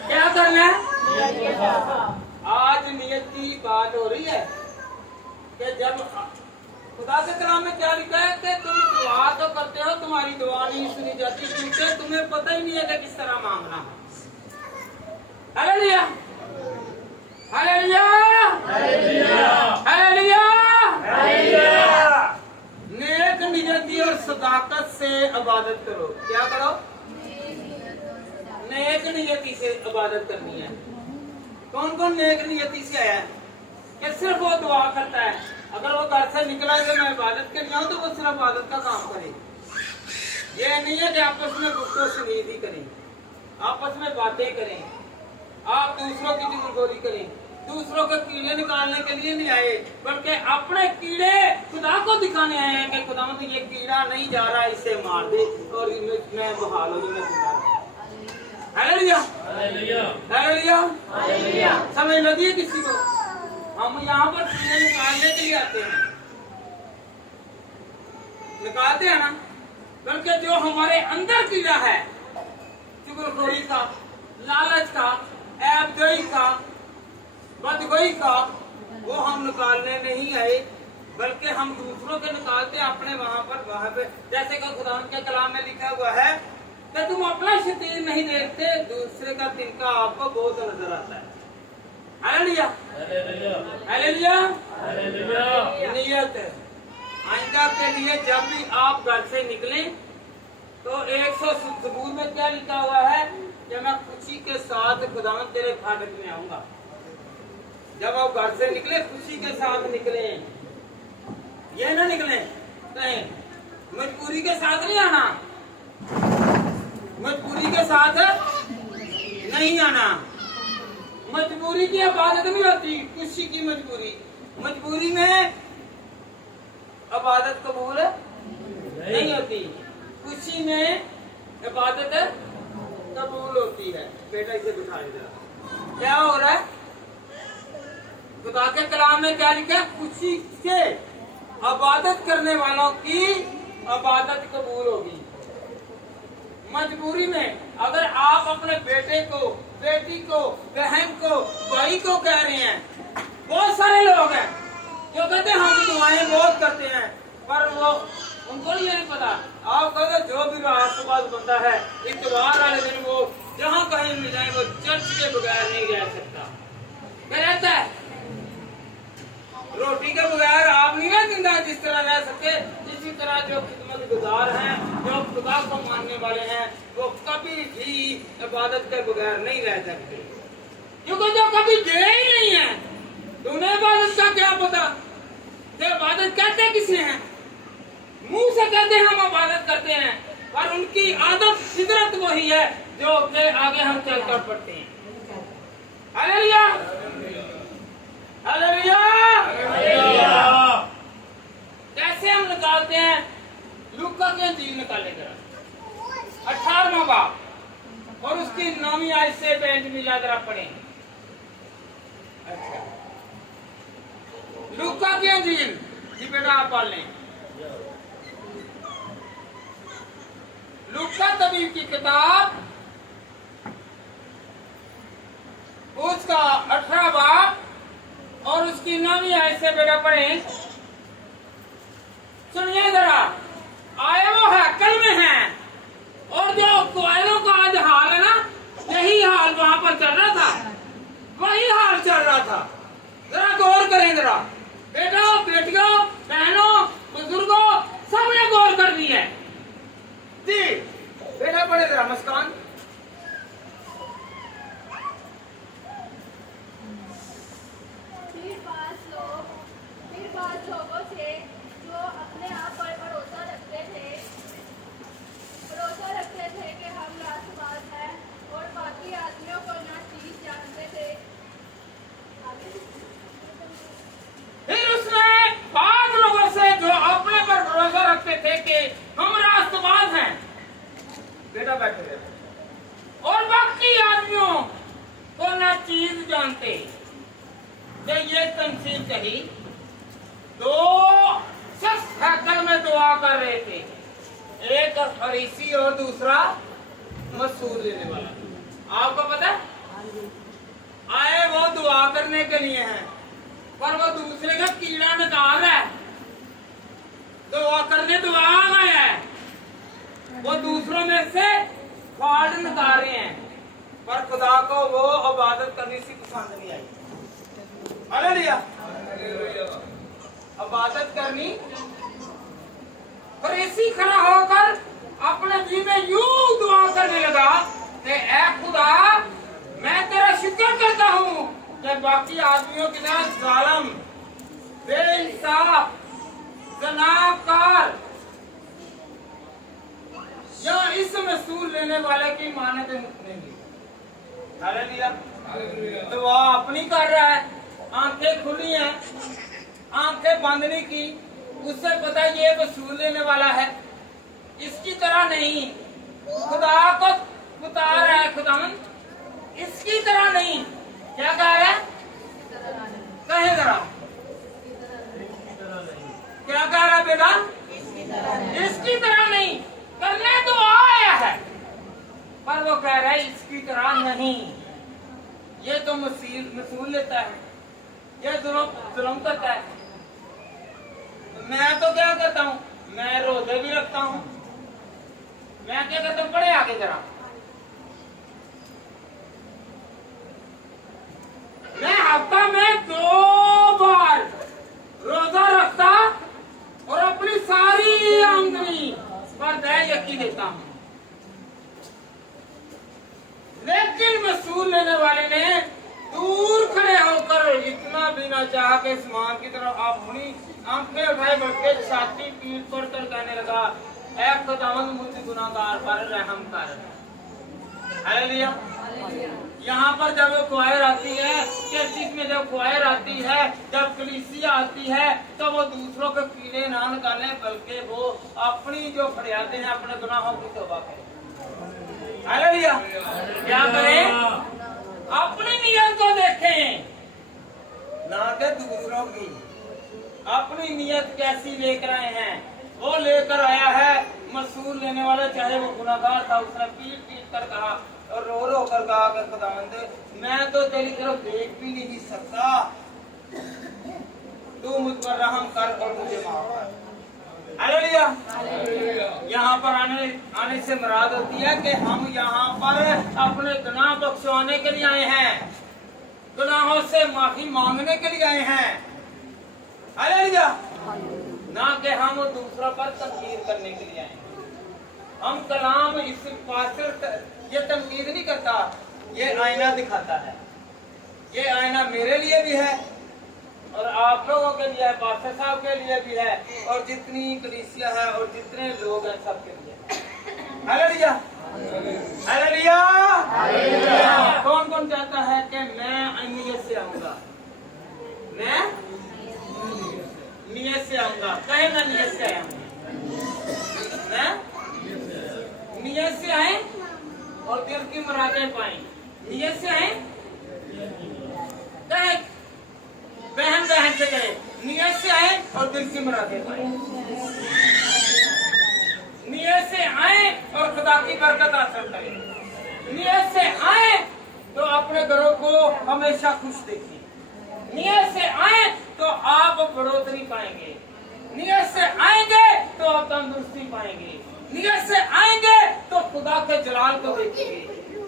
क्या करना है? आज नियत की बात हो रही है। कि जब खुदा के कलाम में क्या लिखा है कि तुम दुआ तो करते हो, तुम्हारी दुआ नहीं सुनी जाती क्योंकि तुम्हें पता ही नहीं है कि किस तरह मांगना है। Hallelujah, hallelujah, hallelujah, hallelujah. नेक नियति और सदाकत से इबादत करो। क्या करो? नेक नियति से इबादत करनी है। कौन कौन नेक नियति से आया है? कि सिर्फ वो दुआ करता है। अगर वो घर से निकला है कि मैं इबादत के लिए आऊं तो वो सिर्फ इबादत का काम करे। ये नहीं है कि आपस में गुफ्तगू सुनीद ही करें, आपस में बातें करें, आप दूसरों की चुगलखोरी करें, दूसरों के कीड़े निकालने के लिए नहीं आए, बल्कि अपने कीड़े खुदा को दिखाने आए हैं कि खुदा मतलब ये कीड़ा नहीं जा रहा, इसे मार दे और मैं बहाल हो मैं जिंदा। Hallelujah, hallelujah, hallelujah, hallelujah. समझ लगी है किसी को? हम यहाँ पर कीड़े निकालने के लिए आते हैं, निकालते हैं ना, बल्कि जो हमारे अंदर कीड़ा है, चुगलखोरी का, लालच का, ऐबजोई का, बदगोई का, वो हम निकालने नहीं आए, बल्कि हम दूसरों के निकालते हैं अपने वहां पे। जैसे कि खुदा के कलाम में लिखा हुआ है कि तुम अपना शरीर नहीं देखते, दूसरे का तिनका आपको बहुत नजर आता है। Hallelujah, hallelujah, hallelujah. नियत आइंदा के लिए जब भी आप घर से निकले तो 100 सबूत में क्या लिखा हुआ है कि मैं खुशी के साथ खुदावंद तेरे फाटक में आऊंगा। जब आप घर से निकले खुशी के साथ निकले, ये ना निकले कहीं मजबूरी के साथ नहीं आना, मजबूरी के साथ नहीं आना। मजबूरी की इबादत नहीं होती, खुशी की मजबूरी। मजबूरी में इबादत कबूल नहीं होती, खुशी में इबादत कबूल होती है। बेटा इसे बिठा दे। क्या हो रहा है? खुदा के कलाम में क्या लिखा है? खुशी से इबादत करने वालों की इबादत कबूल होगी। मजबूरी में अगर आप अपने बेटे को, बेटी को, बहन को, भाई को कह रहे हैं, बहुत सारे लोग हैं जो कहते हैं हम दुआएं बहुत करते हैं, पर वो उनको नहीं पता। आप कहते जो भी राष्ट्रवाद बनता है इतवार वाले दिन वो जहाँ कहीं मिल जाए वो चर्च के बगैर नहीं रह सकता। क्या रहता है? रोटी के बगैर आप नहीं रह जिंदा जिस तरह रह सकते, इसी तरह जो खिदमत गुजार हैं, जो खुदा को मानने वाले हैं, वो कभी भी इबादत के बगैर नहीं रह सकते, क्योंकि जो कभी गए ही नहीं है तो उन्हें इबादत का क्या पता? जो इबादत कहते किसे हैं? मुंह से कहते हैं हम इबादत करते हैं, पर उनकी आदत फितरत वही है जो के आगे हम चलकर पड़ते हैं। Hallelujah, hallelujah, hallelujah. कैसे हम निकालते हैं? लूका की इंजील निकालेगा 18वां बाब और उसकी 9वीं आयत से 5 मिला जरा पढ़ें। अच्छा, लूका की इंजील जी बेटा आप पढ़ लें। लूका तबीब की किताब उसका 18वां बाब और उसकी 9वीं आयत से बेटा पढ़ें। सुनिए जरा, आए वो हैकल में हैं और जो कुआलों का आज हाल है ना, यही हाल वहां पर चल रहा था, वही हाल चल रहा था। जरा गौर करें जरा, बेटों, बेटियों, बहनों, बुजुर्गों, सबने गौर करनी है जी। बेटा पढ़े जरा मुस्कान। फिर बात लोगों से जो अपने आप पर भरोसा रखते थे कि हम राष्ट्रवाद हैं और बाकी आदमियों को ना चीज जानते थे। फिर उसने बाद लोगों से जो अपने पर भरोसा रखते थे कि हम राष्ट्रवाद हैं, बेटा बैठे, और बाकी आदमियों को ना चीज जानते। जब ये तंसीब कही, दो शख्स हैकल में दुआ कर रहे थे, एक फरीसी और दूसरा मसूद लेने वाला। आपको पता है? आए वो दुआ करने के लिए हैं, पर वो दूसरे का कीड़ा निकाल रहा है, दुआ करने दुआ आया है, वो दूसरों में से फाड़ निकाल रहे हैं, पर खुदा को वो इबादत करनी सी पसंद नहीं आई। हालेलुया, इबादत करनी। फरीसी खड़ा होकर अपने जी में यूं दुआ करने लगा कि ऐ खुदा, मैं तेरा शुक्र करता हूँ कि बाकी आदमियों की तरह जालिम, बेइंसाफ, जनाकार या इस मसूल लेने वाले की मान्यता मुक्त नहीं। हालेलुया, दुआ अपनी कर रहा है, आंखें खुली हैं, आंखें बंद नहीं की, उससे पता ये वसूल लेने वाला है, इसकी तरह नहीं, खुदा को उतार रहा है खुदावन, इसकी तरह नहीं। क्या कह रहा है? कहे जरा, क्या कह रहा है बेटा? इसकी तरह नहीं, करने तो आया है, पर वो कह रहा है इसकी तरह नहीं। ये तो मसूल लेता है, ये जुल्म करता है। मैं तो क्या करता हूँ, मैं रोजे भी रखता हूँ। मैं क्या करता हूँ, पढ़े आगे जरा। मैं हफ्ता में 2 बार रोजा रखता और अपनी सारी आमदनी पर दया यकी देता हूँ। लेकिन वसूल लेने वाले ने दूर खड़े होकर इतना भी ना चाहा कि आसमान की तरफ अपनी आंखें उठाए बल्कि छाती पीट पड़कर कहने लगा, ऐ खुदावंद, मुझ गुनाहगार पर रहम कर। हालेलुया। यहाँ पर जब ख्वाहिर आती है, चर्चिस में जब ख्वाहिर आती है, जब कलीसिया आती है, तो वो दूसरों के कीड़े ना निकाले बल्कि वो अपनी जो फरियादें हैं, अपने गुनाहों की तौबा करें। हालेलुया। क्या करें? अपनी नीयत को देखें, ना कि दूसरों की। अपनी नीयत कैसी लेकर आए हैं? वो लेकर आया है मसूल लेने वाला, चाहे वो गुनाहगार था, उसने पीट पीट कर कहा और रो रो कर कहा कि खुदावंद, मैं तो तेरी तरफ देख भी नहीं सकता, तू मुझ पर रहम कर और मुझे माफ कर। हालेलुया। यहाँ पर आने से मुराद होती है कि हम यहाँ पर अपने गुनाह बख्शवाने के लिए आए हैं, गुनाहों से माफी मांगने के लिए आए हैं। हालेलुया। ना कि हम दूसरों पर तनकीद करने के लिए आए हैं। हम कलाम इस पास्टर ये तनकीद नहीं करता, ये आईना दिखाता है। ये आईना मेरे लिए भी है और आप लोगों के लिए है, पास्टर साहब के लिए भी है, और जितनी कलीसिया है और जितने लोग हैं सबके लिए। Hallelujah, hallelujah, hallelujah. कौन कौन चाहता है कि मैं नियत से आऊंगा? मैं नियत से आऊंगा। कहे मैं नियत से आया हूँ, मैं नियत से आए और दिल की मुरादें पाए। नियत से आए, कहे बहन बहन से कहे, नियत से आए और दिल की मुरादें पाए। नियत से आए और खुदा की बरकत हासिल करें। नियत से आए तो अपने घरों को हमेशा खुश देखें। नियत से आए तो आप बढ़ोतरी पाएंगे। नियत से आएंगे तो आप तंदुरुस्ती पाएंगे। नियत से आएंगे तो खुदा के जलाल को देखेंगे।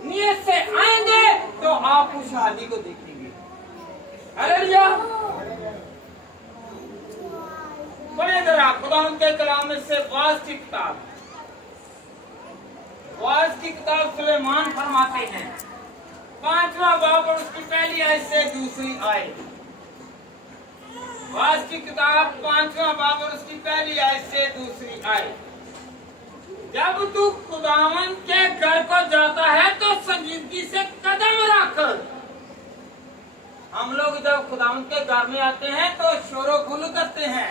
नियत से आएंगे तो आप खुशहाली को देखेंगे। हालेलुया। बड़े जरा खुदा के कलाम में से वाज की किताब, वाज की किताब सुलेमान फरमाते हैं 5वां बाब और उसकी पहली आयत से दूसरी आयत। वाज की किताब 5वां बाब और उसकी पहली आयत से दूसरी आयत। जब तू खुदावन के घर को जाता है तो संजीदगी से कदम रख। हम लोग जब खुदावन के घर में आते हैं तो शोरो गुल करते हैं।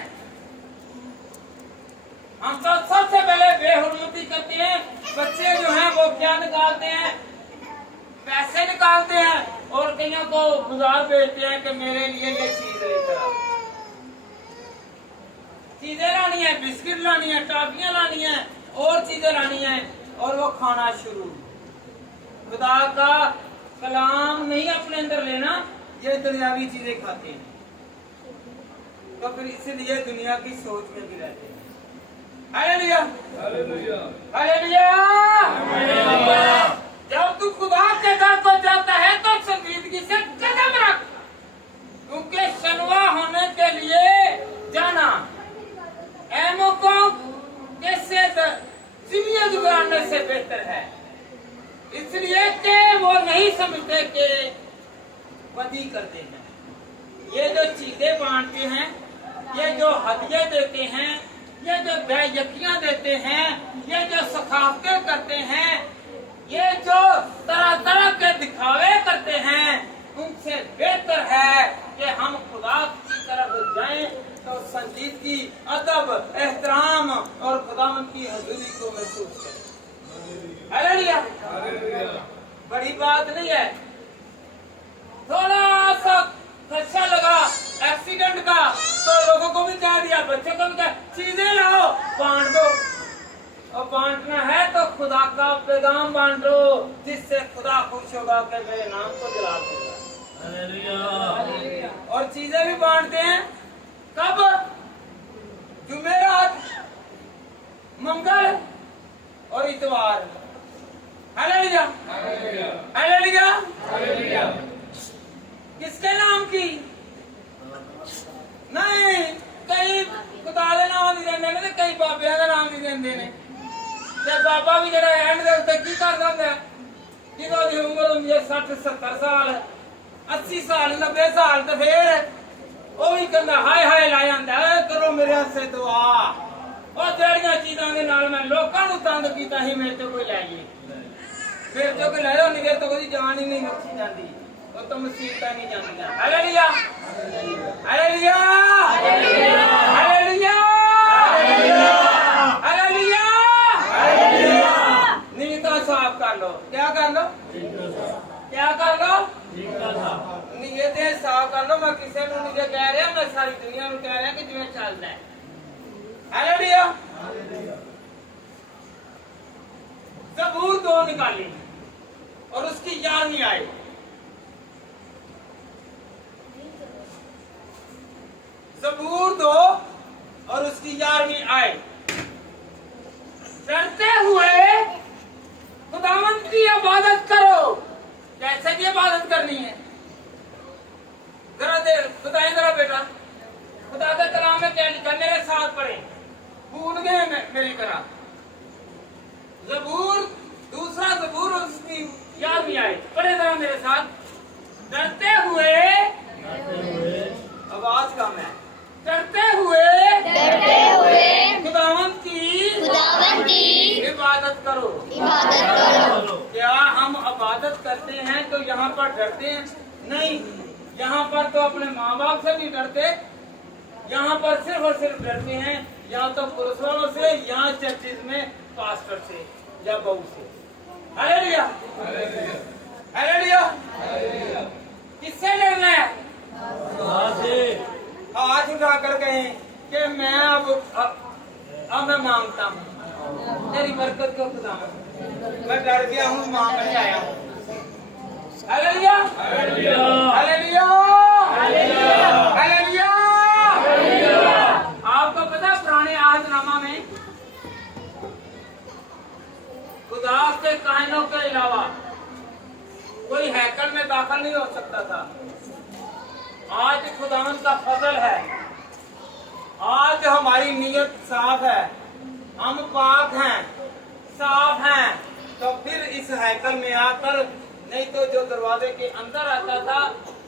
हम तो सबसे पहले बेहुरमती करते हैं। बच्चे जो हैं वो क्या निकालते हैं? पैसे निकालते हैं और कईयों को बाजार भेजते हैं कि मेरे लिए ये चीज लेकर आओ। चीजें लानी है, बिस्किट लानी है, टॉफियां लानी है और चीजें लानी है और वो खाना शुरू। खुदा का कलाम नहीं अपने अंदर लेना, ये दुनियावी चीजें खाते हैं। तो फिर इसलिए दुनिया की सोच में भी रहते हैं। Hallelujah, hallelujah, hallelujah. जब तू खुदा के दर पर जाता है तो संजीदगी से कदम रख, क्योंकि शनवा होने के लिए जाना एमो को कैसे जिंदगी गुजारने से बेहतर है, इसलिए कि वो नहीं समझते कि बदी करते हैं। ये जो चीजें बांटते हैं, ये जो हदिये देते हैं, ये जो बैयकियां देते हैं, ये जो सखावतें करते हैं, ये जो तरह तरह के दिखावे करते हैं, उनसे बेहतर है कि हम खुदा की तरफ जाएं तो संजीदगी, अदब, एहतराम और खुदावंद की हजूरी को महसूस करें। हालेलुया, बड़ी बात नहीं है। थोड़ा सा खर्चा लगा एक्सीडेंट का तो लोगों को भी कह दिया, बच्चों को भी कह, चीजें लाओ बांट दो, और बांटना है तो खुदा का पैगाम बांटो, जिससे खुदा खुश होगा कि मेरे नाम को जला देगा। और चीजें भी बांटते हैं कब? जुमेरात, मंगल और इतवार। Hallelujah, hallelujah, hallelujah. किसके नाम की? नहीं, कई खुदा दे नाम दी देंदे ने, कई बाबियां दे नाम दी देंदे ने। ते बाबा भी जरा एंड दे उत्ते की करदा हुंदा है, जिदों दी उम्र हुंदी है 60-70 साल, 80 साल, 90 साल, ते फिर ਉਹ ਵੀ ਕਹਿੰਦਾ ਹਾਏ ਹਾਏ ਲਾ ਜਾਂਦਾ, ਕਰੋ ਮੇਰੇ ਵਾਸਤੇ ਦੁਆ। ਉਹ ਜਿਹੜੀਆਂ ਚੀਜ਼ਾਂ ਦੇ ਨਾਲ ਮੈਂ ਲੋਕਾਂ ਨੂੰ ਤੰਗ ਕੀਤਾ ਸੀ, ਮੇਰੇ ਤੋਂ ਕੋਈ ਲੈ ਜੇ, ਫਿਰ ਜੋ ਕੋਈ ਲੈ ਉਹਨੀ ਦੇਰ ਤੱਕ ਉਹਦੀ ਜਾਨ ਹੀ ਨਹੀਂ ਮੱਛੀ ਜਾਂਦੀ, ਉਹ ਤਾਂ ਮੁਸੀਬਤਾਂ ਨਹੀਂ ਜਾਂਦੀਆਂ। Hallelujah, hallelujah, hallelujah, hallelujah, hallelujah. ਨੀਤਾਂ ਸਾਫ਼ ਕਰ ਲੋ, क्या कर लो, क्या कर लो, नीयतें साफ कर लो। मैं किसी को नहीं कह रहा, मैं सारी दुनिया को कह रहा कि जिवें चलता है। हालेलुया। ज़बूर 2 निकाली और उसकी याद नहीं आई। ज़बूर 2 और उसकी याद नहीं आई। डरते हुए खुदावंद की इबादत करो। कैसे की इबादत करनी है? जरा दे बताएं जरा बेटा, खुदा के कलाम में क्या लिखा? मेरे साथ पढ़े, भूल गए मेरी तरह। ज़बूर, दूसरा ज़बूर, उसकी याद नहीं आई, पढ़े जरा मेरे साथ। डरते हुए, आवाज कम है, डरते हुए खुदावंद की इबादत करो। क्या हम इबादत करते हैं तो यहाँ पर डरते हैं? नहीं, यहाँ पर तो अपने माँ बाप से भी डरते, यहाँ पर सिर्फ और सिर्फ डरते हैं या तो पुरुष वालों से या चर्चिज में पास्टर से या बहू से। Hallelujah, hallelujah. किससे डरना है? हाथ उठाकर कहें कि मैं अब मैं मांगता हूँ तेरी बरकत को खुदा, मैं डर गया हूँ, मांगने आया हूँ। Hallelujah, hallelujah, hallelujah, hallelujah, hallelujah. आपको पता है पुराने आहदनामा में खुदा के कायनों के अलावा कोई हैकल में दाखिल नहीं हो सकता था। आज खुदावंद का फजल है, आज हमारी नीयत साफ है, हम पाक हैं, साफ हैं, तो फिर इस हैकल में आकर, नहीं तो जो दरवाजे के अंदर आता था,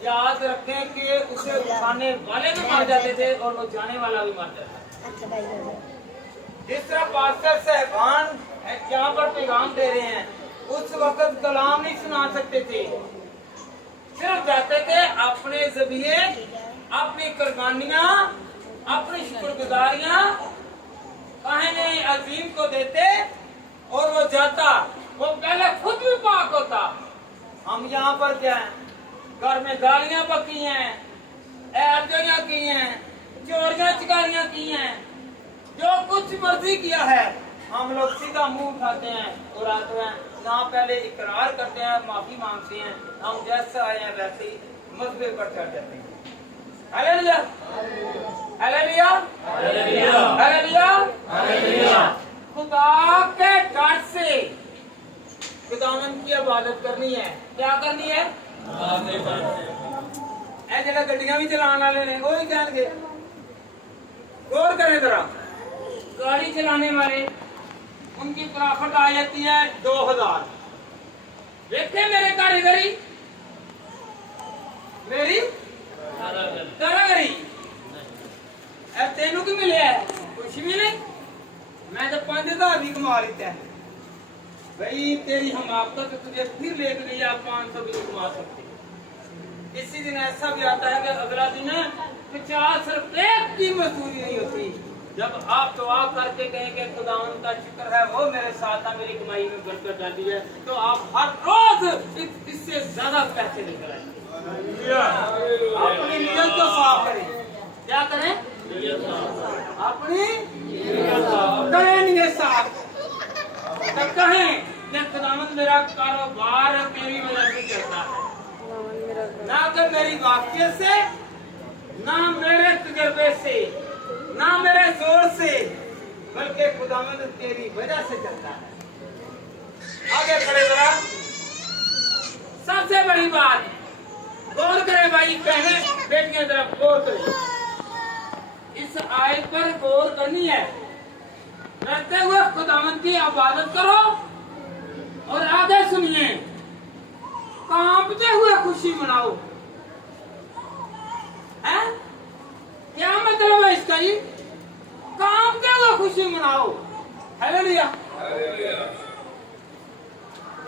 याद रखें कि उसे उठाने वाले भी मर जाते थे और वो जाने वाला भी मर जाता था। जिस तरह पास्टर साहबान यहाँ पर पैगाम दे रहे हैं, उस वक्त कलाम नहीं सुना सकते थे, सिर्फ जाते थे अपने ज़बिये, अपनी कुर्बानियां, अपनी शुक्रगुजारियां कहने अजीम को देते और वो जाता, वो पहले खुद भी पाक होता। हम यहाँ पर क्या है, घर में गालियां पकी हैं, ऐरजों की हैं, चोरियां चकारियां की हैं, जो कुछ मर्जी किया है, हम लोग सीधा मुंह उठाते हैं और आते हैं, ना पहले इकरार करते हैं, माफी मांगते हैं, हम जैसे आए हैं वैसे ही मजबे पर चढ़ जाते हैं। हालेलुया। Hallelujah, hallelujah, hallelujah. खुदा के डर से खुदावन की इबादत करनी है। क्या करनी है? ऐ जगह गड्डियां भी चलाने वाले ने वो ही कहेंगे, गौर करें जरा, गाड़ी चलाने वाले उनकी प्रॉफिट आ जाती है 2000। देखे मेरे कारीगरी, मेरी कारीगरी तेनू की मिले है? कुछ भी नहीं। मैं तो 5000 भी कमा लेता है भाई। तेरी हमाकत तो तुझे फिर लेके गई, आप 500 भी कमा सकते। इसी दिन ऐसा भी आता है कि अगला दिन 50 रुपए की मजदूरी नहीं होती। जब आप दुआ करके कहेंगे खुदावन का शुक्र है वो मेरे साथ है, मेरी कमाई में बरकत डाली है, तो आप हर रोज इससे ज्यादा पैसे लेकर आएंगे। अपनी नीयत को साफ करें। क्या करें? अपनी करें नीयत साफ। तब कहें कि खुदावन मेरा कारोबार तेरी वजह से चलता है, ना कि मेरी वाक्य से, ना मेरे तजर्बे से, ना मेरे जोर से, बल्कि खुदावंद तेरी वजह से चलता है। आगे खड़े जरा। सबसे बड़ी बात गौर करें भाई, बहने बेटियां जरा गौर करें। इस आयत पर गौर करनी है। डरते हुए खुदावंद की इबादत करो और आगे सुनिए, कांपते हुए खुशी मनाओ। है? क्या मतलब है इसका? जी कांपते हुए खुशी मनाओ। हालेलुया।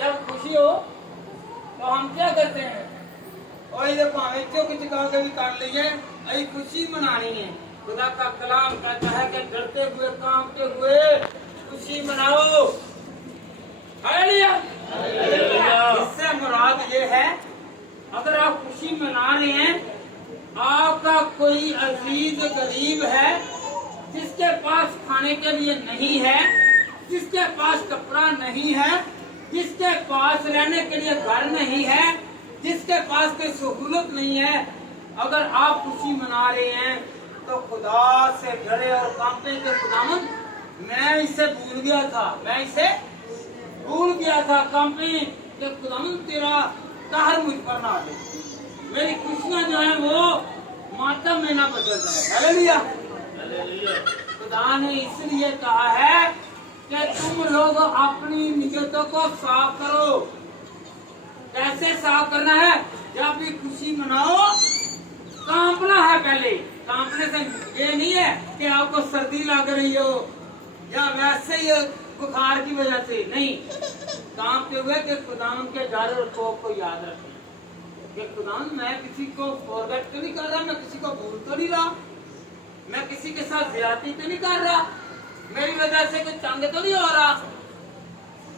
जब खुशी हो तो हम क्या करते हैं? और ये भावे चुक चुका के भी कर लीजिए, अभी खुशी मनानी है। खुदा का कलाम कहता है कि डरते हुए कांपते हुए खुशी मनाओ। हालेलुया। इससे मुराद ये है, अगर आप खुशी मना रहे हैं, आपका कोई अजीज गरीब है जिसके पास खाने के लिए नहीं है, जिसके पास कपड़ा नहीं है, जिसके पास रहने के लिए घर नहीं है, जिसके पास कोई सहूलत नहीं है, अगर आप खुशी मना रहे हैं तो खुदा से डरे और कांपे के खुदावन मैं इसे भूल गया था, मैं इसे भूल गया था। कांपे के खुदावन तेरा कहर मुझ पर ना दे, मेरी खुशियां जो है वो मातम में ना बदल जाए। हालेलुया। खुदा ने इसलिए कहा है कि तुम लोग अपनी नियतों को साफ करो। कैसे साफ करना है? जब भी खुशी मनाओ कांपना है। पहले कांपने से ये नहीं है कि आपको सर्दी लग रही हो या वैसे ही बुखार की वजह से, नहीं। कांपते हुए कि खुदावन के डर और खौफ को याद रखें कि खुदावन मैं किसी को फॉरगेट तो नहीं कर रहा, मैं किसी को भूल तो नहीं रहा, मैं किसी के साथ ज्यादती तो नहीं कर रहा, मेरी वजह से कोई तंग तो नहीं हो रहा,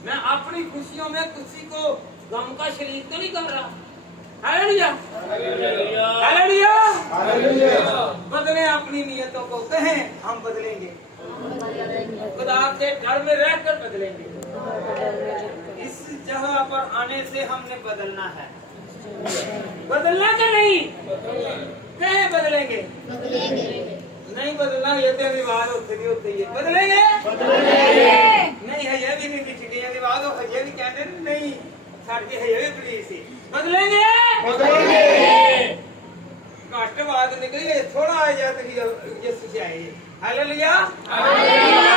मैं अपनी खुशियों में किसी को गम का शरीक तो नहीं कर रहा। Hallelujah, hallelujah, hallelujah. बदले अपनी नियतों को, कहें हम बदलेंगे, खुदा के डर में रहकर बदलेंगे। इस जगह पर आने से हमने बदलना है। बदलना क्या? नहीं कहें बदलेंगे, नहीं बदलना ये तो विवाद होते भी होते ही बदलेंगे, नहीं है ये भी नहीं पिछड़ी विवाद हो, ये भी कहते नहीं साड़ी है ये भी पुलिस बदलेंगे, घट बात निकली थोड़ा आ जाए तो ये सुझाए। Hallelujah, hallelujah.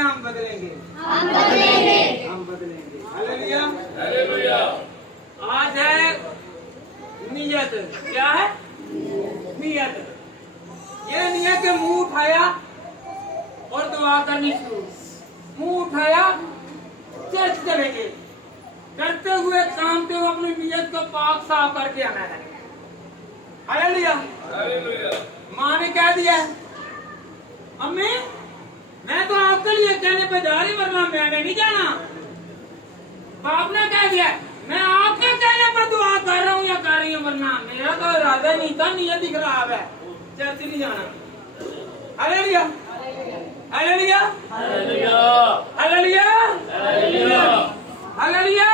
हम बदलेंगे, हम बदलेंगे, हम बदलेंगे। Hallelujah, hallelujah. आज है नियत। क्या है? नियत। ये नियत के मुंह उठाया और दुआ करनी शुरू, मुंह उठाया चर्च चलेंगे, डरते हुए कामते हुए अपनी नियत को पाक साफ करके आना है। Hallelujah, hallelujah. माँ ने कह दिया अम्मी मैं तो आपके लिए कहने पे जा रही, वरना मैंने नहीं जाना। बाप ने कह दिया मैं आपके कहने पर दुआ कर रहा हूँ या कर रही हूँ, वरना मेरा तो इरादा नहीं था, नियत ही खराब है, चर्च नहीं जाना। Hallelujah, hallelujah, hallelujah, hallelujah, hallelujah, hallelujah.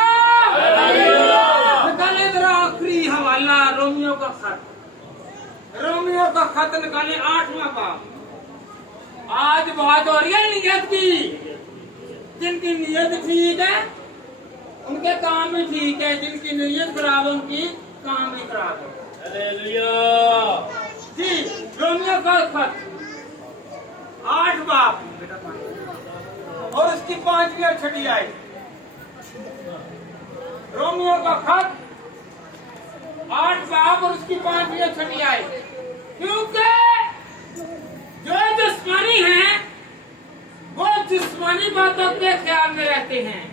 निकाले जरा आखिरी हवाला रोमियो का खत, रोमियो का का खत निकाले 8वां बाब। आज बात हो रही है नियत की। जिनकी नियत ठीक है उनके काम भी ठीक है, जिनकी नियत खराब है उनकी काम भी खराब है। हालेलुया जी। रोमियो का खत 8 बाब और उसकी 5वीं और 6वीं आई। रोमियो का खत 8 बाब और उसकी 5वीं और 6वीं आई। क्योंकि जो जिस्मानी हैं वो जिस्मानी बातों के ख्याल में रहते हैं,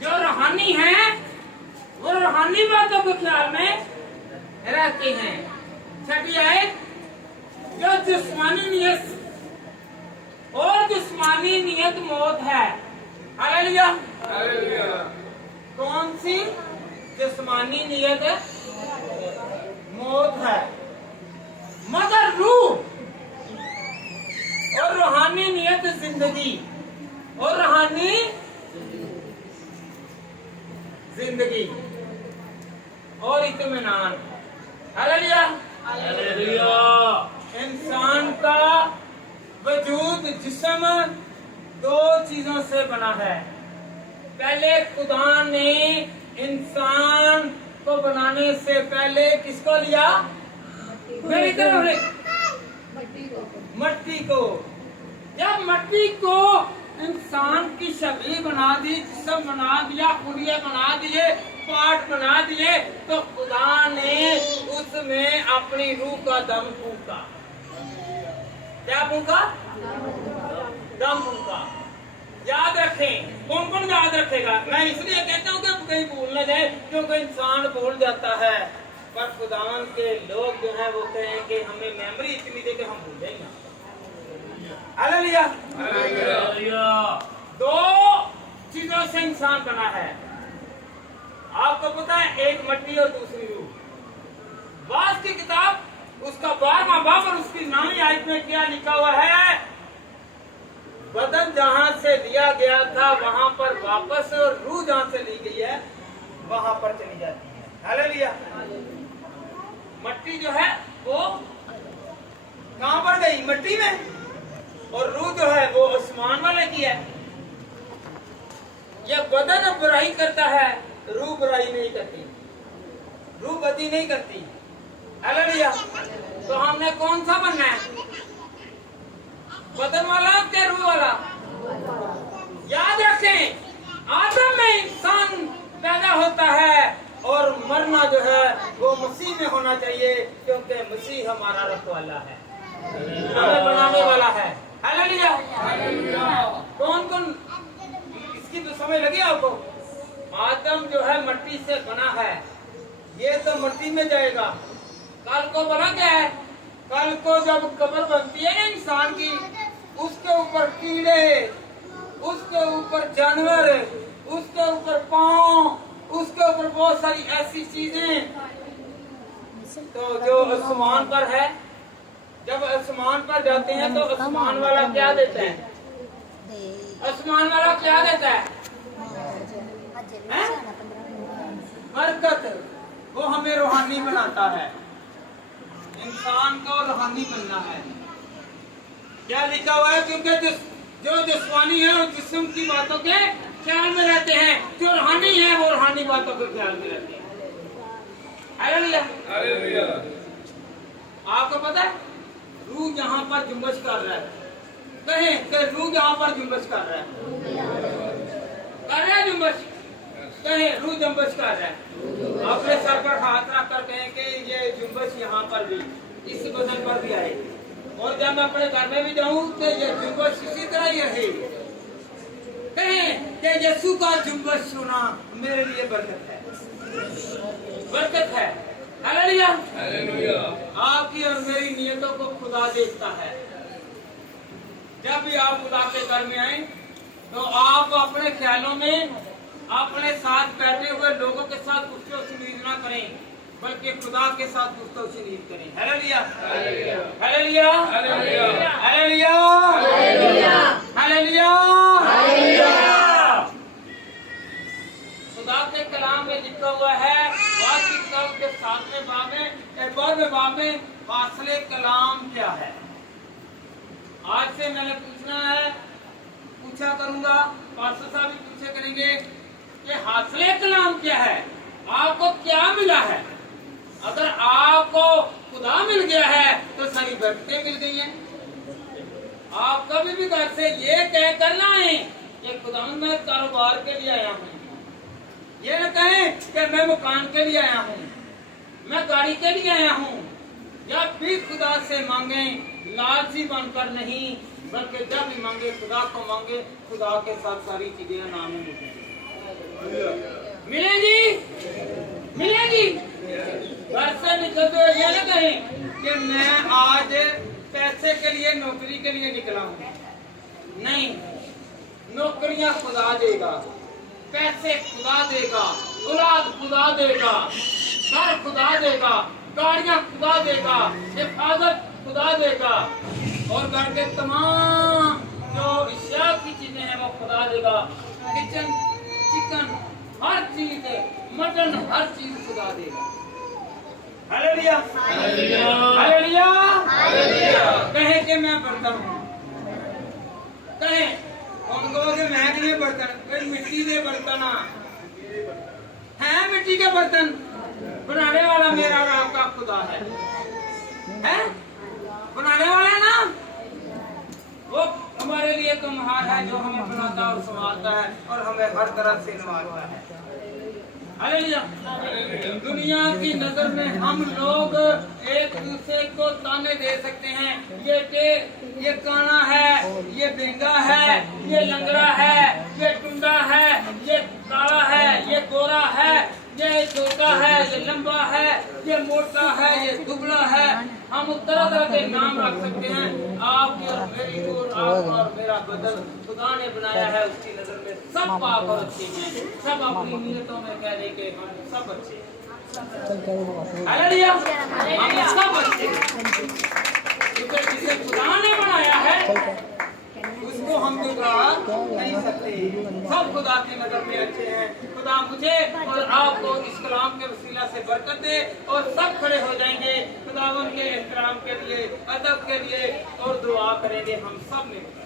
जो रूहानी हैं वो रूहानी बातों के ख्याल में रहते हैं। 6वीं आयत, जो जिस्मानी नियत और जिस्मानी नियत मौत है। हालेलुया। कौन सी जिस्मानी नियत मौत है, मगर रूह और रूहानी नियत जिंदगी और रूहानी जिंदगी और इत्मीनान। हालेलुया। इंसान का वजूद जिस्म 2 चीजों से बना है। पहले खुदा ने इंसान को बनाने से पहले किसको लिया? मेरी तरफ मट्टी को। जब मट्टी को इंसान की शक्ल बना दी, जिस्म बना दिया, पुड़िया बना दिए, पार्ट बना दिए, तो खुदा ने उसमें अपनी रूह का दम फूंका। क्या फूंका? दम फूंका। याद रखें। कौन कौन याद रखेगा? मैं इसलिए कहता हूँ कि कहीं भूल न जाए, क्योंकि इंसान भूल जाता है, पर खुदावन के लोग जो है वो कहें कि हमें मेमोरी इतनी दे कि हम भूल जाएंगे। हालेलुया। 2 चीजों से इंसान बना है। आपको पता है, एक मट्टी और दूसरी रूह। वास की किताब उसका 12वां बाब और उसकी 9वीं आयत में क्या लिखा हुआ है? बदन जहां से लिया गया था वहां पर वापस, और रूह जहां से ली गई है वहां पर चली जाती है। हालेलुया। मट्टी जो है वो कहां पर गई? मट्टी में। और रूह जो है वो आसमान वाले की है। यह बदन बुराई करता है, रूह बुराई नहीं करती, रूह बदी नहीं करती। हालेलुया। तो हमने कौन सा बनना है? बदन वाला क्या रूह वाला? याद रखें, आदम में इंसान पैदा होता है और मरना जो है वो मसीह में होना चाहिए, क्योंकि मसीह हमारा रखवाला है, हमें बनाने वाला है। हालेलुया। कौन कौन इसकी तो समझ लगी आपको? आदम जो है मट्टी से बना है, ये तो मट्टी में जाएगा। कल को बना क्या है? कल को जब कब्र बनती है ना इंसान की, उसके ऊपर कीड़े, उसके ऊपर जानवर, उसके ऊपर पांव, उसके ऊपर बहुत सारी ऐसी चीजें। तो जो आसमान पर है, जब आसमान पर जाते हैं तो आसमान वाला क्या देता है? आसमान वाला क्या देता है? बरकत। वो हमें रूहानी बनाता है। इंसान को रूहानी बनना है। क्या लिखा हुआ है? क्योंकि जो जिस्मानी है वो जिस्म की बातों के ख्याल में रहते हैं, जो रूहानी है वो रूहानी बातों के ख्याल में रहते हैं। हालेलुया। आपको पता है रूह यहाँ पर जुम्बश कर रहा है। कहें कि रूह यहाँ पर जुम्बश कर रहा है जुम्बश। कहें रूह जुम्बश कर रहा है। अपने सर पर हाथ रख कर कहें कि ये जुम्बश यहाँ पर भी, इस बदन पर भी आए। और जब मैं अपने घर में भी जाऊं तो ये जुम्बश इसी तरह ही रहे। कहें कि यीशु का जुम्बश सुना मेरे लिए बरकत है, बरकत है। हालेलुया। आपकी और मेरी नियतों को खुदा देखता है। जब भी आप खुदा के घर में आए तो आप अपने ख्यालों में अपने साथ बैठे हुए लोगों के साथ गुफ्तगू सुनीद ना करें, बल्कि खुदा के साथ गुफ्तगू सुनीद करें। हालेलुया। हालेलुया। हालेलुया। हालेलुया। खुदा के कलाम में लिखा हुआ है, वास की किताब के 7वें बाब में, 12वें बाब में, फासले कलाम पूछा करूंगा, पास्टर साहब भी पूछे करेंगे कि हासिल कलाम क्या है, आपको क्या मिला है। अगर आपको खुदा मिल गया है तो सारी बरकतें मिल गई हैं। आप कभी भी घर से ये तय करना है कि खुदा मैं कारोबार के लिए आया हूँ, ये न कहें कि मैं मकान के लिए आया हूँ, मैं गाड़ी के लिए आया हूँ। जब भी खुदा से मांगे लालची बनकर नहीं, बल्कि जब भी मांगे खुदा को मांगे, खुदा के साथ सारी चीजें नाम मिलेंगी मिलेंगी। घर से निकलते हुए ये न कहें कि मैं आज पैसे के लिए नौकरी के लिए निकला हूँ। नहीं, नौकरियां खुदा देगा, पैसे खुदा देगा, औलाद खुदा देगा, घर खुदा देगा, गाड़ियां खुदा देगा, हिफाजत खुदा देगा, और घर के तमाम जो इश्या की चीजें हैं वो खुदा देगा। किचन, चिकन, हर चीज, मटन, हर चीज खुदा देगा। हालेलुया, हालेलुया, कहे कि मैं बर्तन हूँ, कहे कौन कहोगे मैं नहीं बर्तन, कोई मिट्टी के बर्तन है, मिट्टी के बर्तन बनाने वाला मेरा और आपका खुदा है बनाने वाला ना, वो हमारे लिए तो महान है, जो हमें बनाता और संभालता है और हमें हर तरह से नवाजता है। हालेलुया। दुनिया की नजर में हम लोग एक दूसरे को ताने दे सकते हैं, ये काना है, ये बेंगा है, ये लंगड़ा है, ये टुंडा है, ये काला है, ये गोरा है, ये छोटा है, ये लंबा है, ये मोटा है, ये दुबला है। हम तरह तरह के नाम रख सकते हैं। आपकी और मेरी और आपका और मेरा बदल खुदा ने बनाया है, उसकी नजर में सब पाक और अच्छे हैं। सब अपनी नीयतों में कह रहे कि हम सब अच्छे हैं। हालेलुया, हम सब अच्छे हैं, क्योंकि जिसे खुदा ने बनाया है उसको हम बिगड़ा नहीं सकते। सब खुदा की नजर में अच्छे हैं। खुदा मुझे और आपको इस कलाम के वसीला से बरकत दे, और सब खड़े हो जाएंगे खुदावन के एहतराम के लिए, अदब के लिए, और दुआ करेंगे हम सब मिलकर।